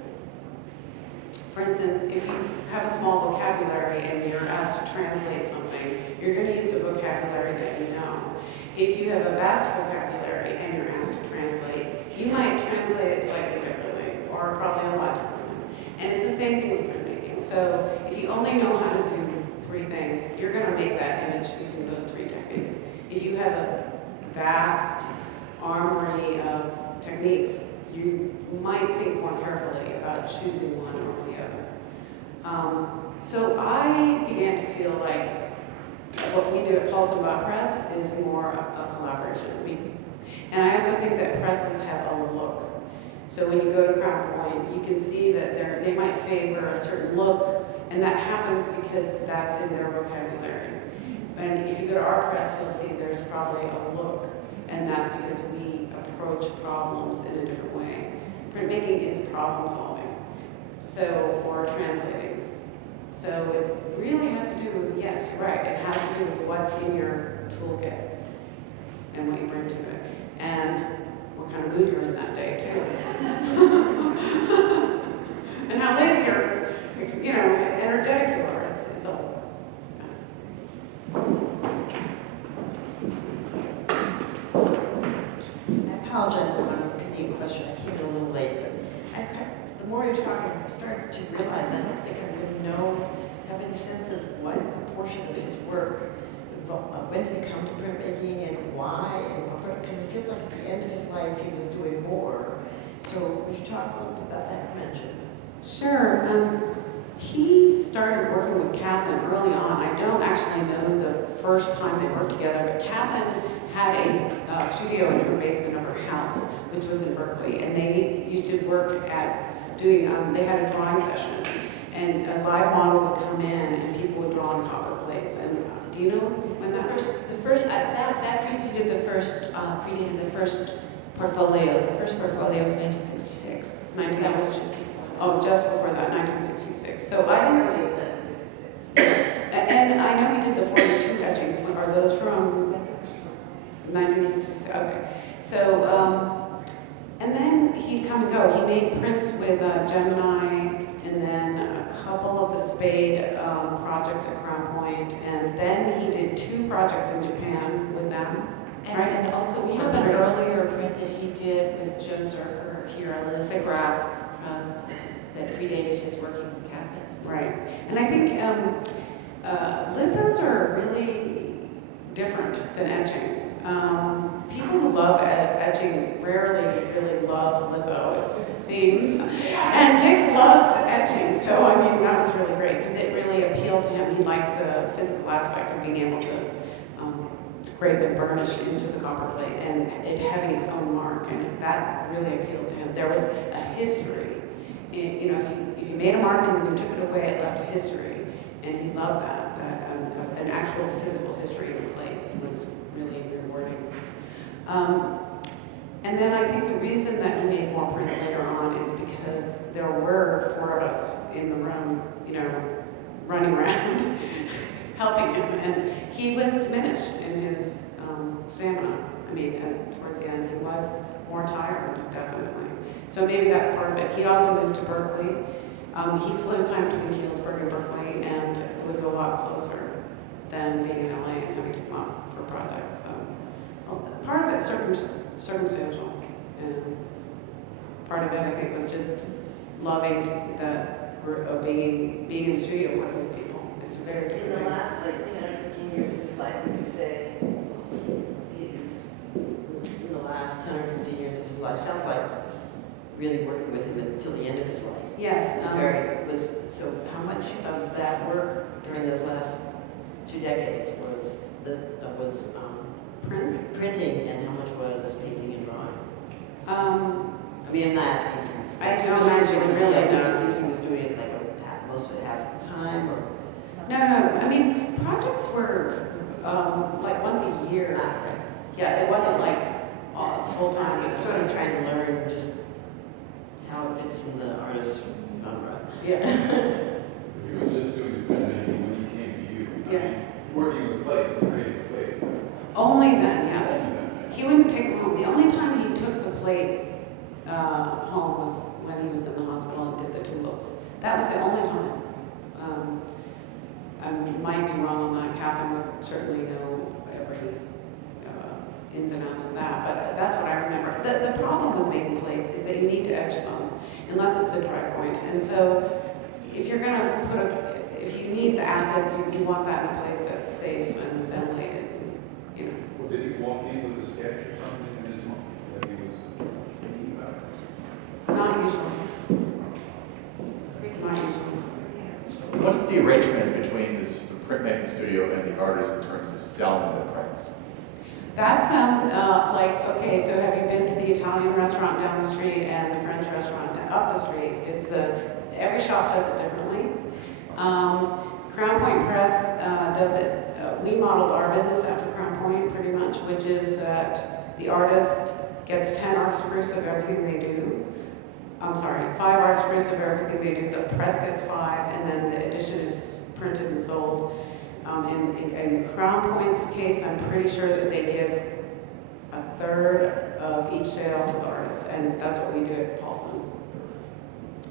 for instance, if you have a small vocabulary and you're asked to translate something, you're going to use a vocabulary that you know. If you have a vast vocabulary and you're asked to translate, you might translate it slightly differently, or probably a lot differently. And it's the same thing with printmaking. So if you only know how to do three things, you're going to make that image using those three techniques. If you have a vast armory of techniques, you might think more carefully about choosing one over the other. So I began to feel like what we do at Paulson Bott Press is more a collaboration. And I also think that presses have a look. So when you go to Crown Point, you can see that they might favor a certain look, and that happens because that's in their vocabulary. And if you go to our press, you'll see there's probably a look, and that's because we approach problems in a different way. Printmaking is problem solving, or translating. So it really has to do with, yes, you're right, it has to do with what's in your toolkit and what you bring to it. And what kind of mood you're in that day, too. And how lazy or, energetic you are, it's all. I apologize if I'm repeating a question. I came in a little late, but the more you're talking, I'm starting to realize I don't think I really have any sense of what proportion of his work, when did he come to printmaking and why, and because it feels like at the end of his life he was doing more. So would you talk a little bit about that dimension? Sure. He started working with Kaplan early on. I don't actually know the first time they worked together, but Kaplan had a studio in her basement of her house, which was in Berkeley, and they used to work at doing, they had a drawing session, and a live model would come in, and people would draw on copper plates. And do you know when that was? That preceded the first, predated the first portfolio. The first portfolio was 1966. So that was just before. Oh, just before that, 1966. So I didn't really. Yes. And I know he did the 42 etchings. Are those from 1966? Okay. So, and then he'd come and go. He made prints with Gemini, and then a couple of the Spade projects at Crown Point, and then he did 2 projects in Japan with them. Right. And also we have an earlier print that he did with Joe Zerker here, a lithograph from, that predated his working with Kaplan. Right. And I think lithos are really different than etching. People who love etching rarely really love litho as themes. And Dick loved etching, so I mean, that was really great because it really appealed to him. He liked the physical aspect of being able to scrape and burnish into the copper plate and it having its own mark, and that really appealed to him. There was a history. You know, if you made a mark and then you took it away, it left a history, and he loved that an actual physical history of the plate was really rewarding. And then I think the reason that he made more prints later on is because there were 4 of us in the room, you know, running around helping him, and he was diminished in his stamina. I mean, and towards the end, he was more tired, definitely. So maybe that's part of it. He also moved to Berkeley. He split his time between Healdsburg and Berkeley, and it was a lot closer than being in LA and having to come up for projects. So part of it's circumstantial, and part of it, I think, was just loving that group of being in the studio working with people. It's a very different In the thing. last like 10 or 15 years of his life, would you say he is? In the last 10 or 15 years of his life, sounds like really working with him until the end of his life. Yes. So how much of that work during those last 2 decades was Prints? printing, and how much was painting and drawing? I mean, I'm not asking for I don't specific actually detail. really Do you know. think he was doing it like most of it half the time, or? No. I mean, projects were like once a year. Okay. Yeah, it wasn't like full time. I'm sort of trying to learn just how it fits in the artist's genre. Yeah. He was just doing the printmaking when he came to you. Yeah. I mean, working with plates, creating plates. Only then, yes. He wouldn't take them home. The only time he took the plate home was when he was in the hospital and did the tulips. That was the only time. I might be wrong on that. Catherine would certainly know every ins and outs of that, but that's what I remember. The problem with making plates is that you need to etch them, unless it's a dry point. And so if you're going to if you need the acid, you want that in a place that's safe and ventilated, you know. Well, did he walk in with a sketch or something in his mind that he was thinking about? Not usually. Not usually. What is the arrangement between the printmaking studio and the artist in terms of selling the prints? That sounds like, okay, so have you been to the Italian restaurant down the street and the French restaurant up the street? It's every shop does it differently. Crown Point Press does it, we modeled our business after Crown Point pretty much, which is that the artist gets 10 art spruce of everything they do. I'm sorry, 5 art spruce of everything they do. The press gets 5, and then the edition is printed and sold. In Crown Point's case, I'm pretty sure that they give 1/3 of each sale to the artist, and that's what we do at Paulson.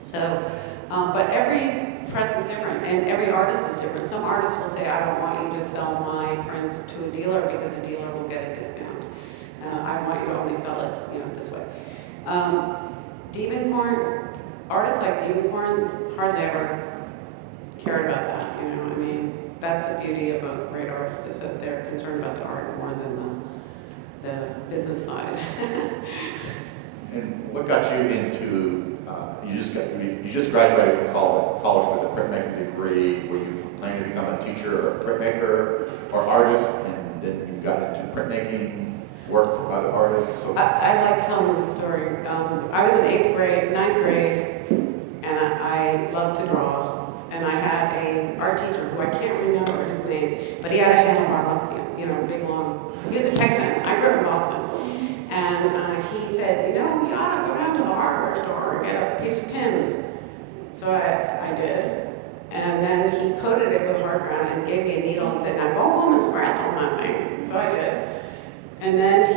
So, but every press is different, and every artist is different. Some artists will say, I don't want you to sell my prints to a dealer because a dealer will get a discount. I want you to only sell it, you know, this way. Diebenkorn, artists like Diebenkorn hardly ever cared about that, you know. I mean, that's the beauty of a great artist, is that they're concerned about the art more than the business side. And what got you into you just graduated from college with a printmaking degree. Were you planning to become a teacher or a printmaker or artist, and then you got into printmaking, work for other artists? So, I like telling the story. I was in 9th grade, and I loved to draw. And I had an art teacher who I can't remember his name, but he had a handlebar mustache, you know, big long. He was a Texan. I grew up in Boston. And he said, you know, you ought to go down to the hardware store and get a piece of tin. So I did. And then he coated it with hard ground and gave me a needle and said, now go home and scratch on that thing. So I did. And then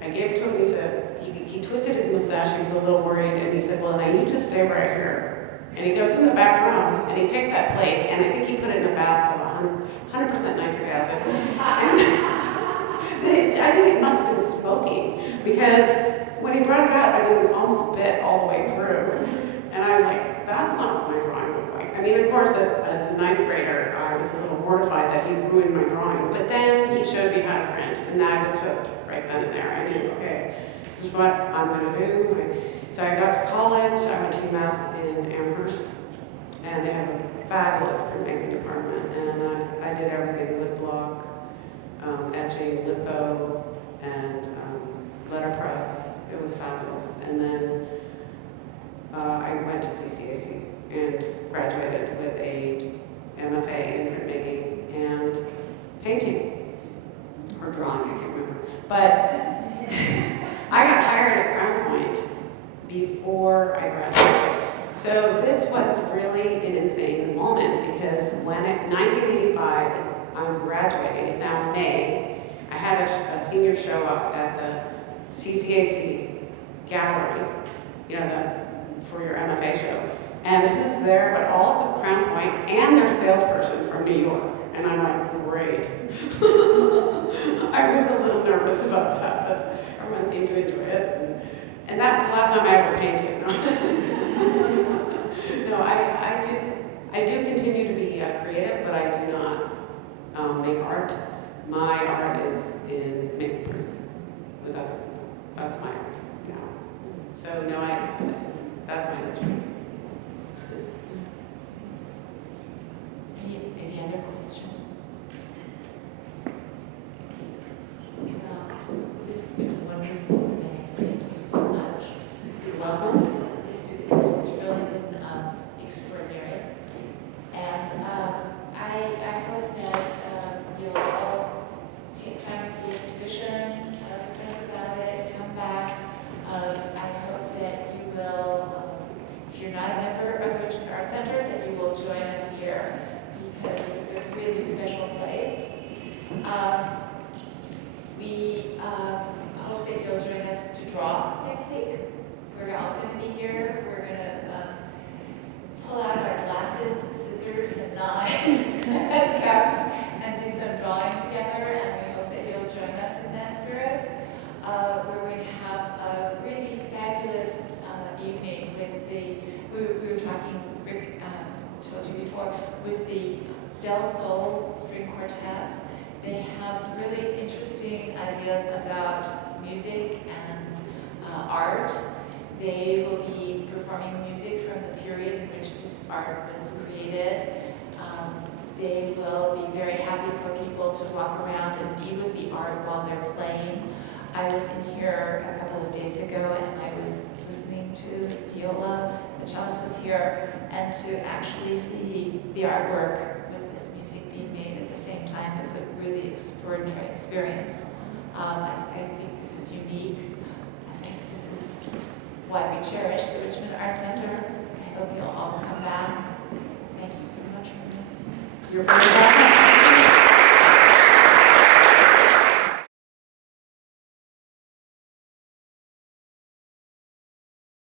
I gave it to him and he said, he twisted his mustache, he was a little worried, and he said, well, now you just stay right here. And he goes in the back room and he takes that plate, and I think he put it in a bath of 100% nitric acid. And I think it must have been smoking, because when he brought it out, I mean, it was almost bit all the way through. And I was like, that's not what my drawing looked like. I mean, of course, as a 9th grader, I was a little mortified that he ruined my drawing. But then he showed me how to print, and I was hooked right then and there. I knew, okay, this is what I'm going to do. So I got to college. I went to UMass in Amherst, and they have a fabulous printmaking department. And I did everything: wood block, etching, litho, and letterpress. It was fabulous. And then I went to CCAC and graduated with a MFA in printmaking and painting, or drawing, I can't remember. But I got hired at Crown Point before I graduated. So this was really an insane moment, because when 1985, I'm graduating, it's now May, I had a senior show up at the CCAC gallery, you know, for your MFA show. And who's there but all of the Crown Point and their salesperson from New York. And I'm like, great. I was a little nervous about that, but everyone seemed to enjoy it. And that was the last time I ever painted. No, I do continue to be creative, but I do not make art. My art is in making prints with other people. That's my art now. So no, that's my history. Any other questions? This has been wonderful, Renee. Thank you so much. You're welcome. This has really been extraordinary. And I hope that you'll all take time for the exhibition, tell your friends about it, come back. I hope that you will, if you're not a member of the Richmond Art Center, that you will join us here, because it's a really special place. We hope that you'll join us to draw next week. We're all going to be here. We're going to pull out our glasses and scissors and knives and cups and do some drawing together, and we hope that you'll join us in that spirit. We're going to have a really fabulous evening with we were talking, Rick told you before, with the Del Sol String Quartet. They have really interesting ideas about music and art. They will be performing music from the period in which this art was created. They will be very happy for people to walk around and be with the art while they're playing. I was in here a couple of days ago, and I was listening to Viola, the cellist was here, and to actually see the artwork with this music being made at the same time is a really extraordinary experience. I think this is unique. I think this is why we cherish the Richmond Art Center. I hope you'll all come back. Thank you so much. You're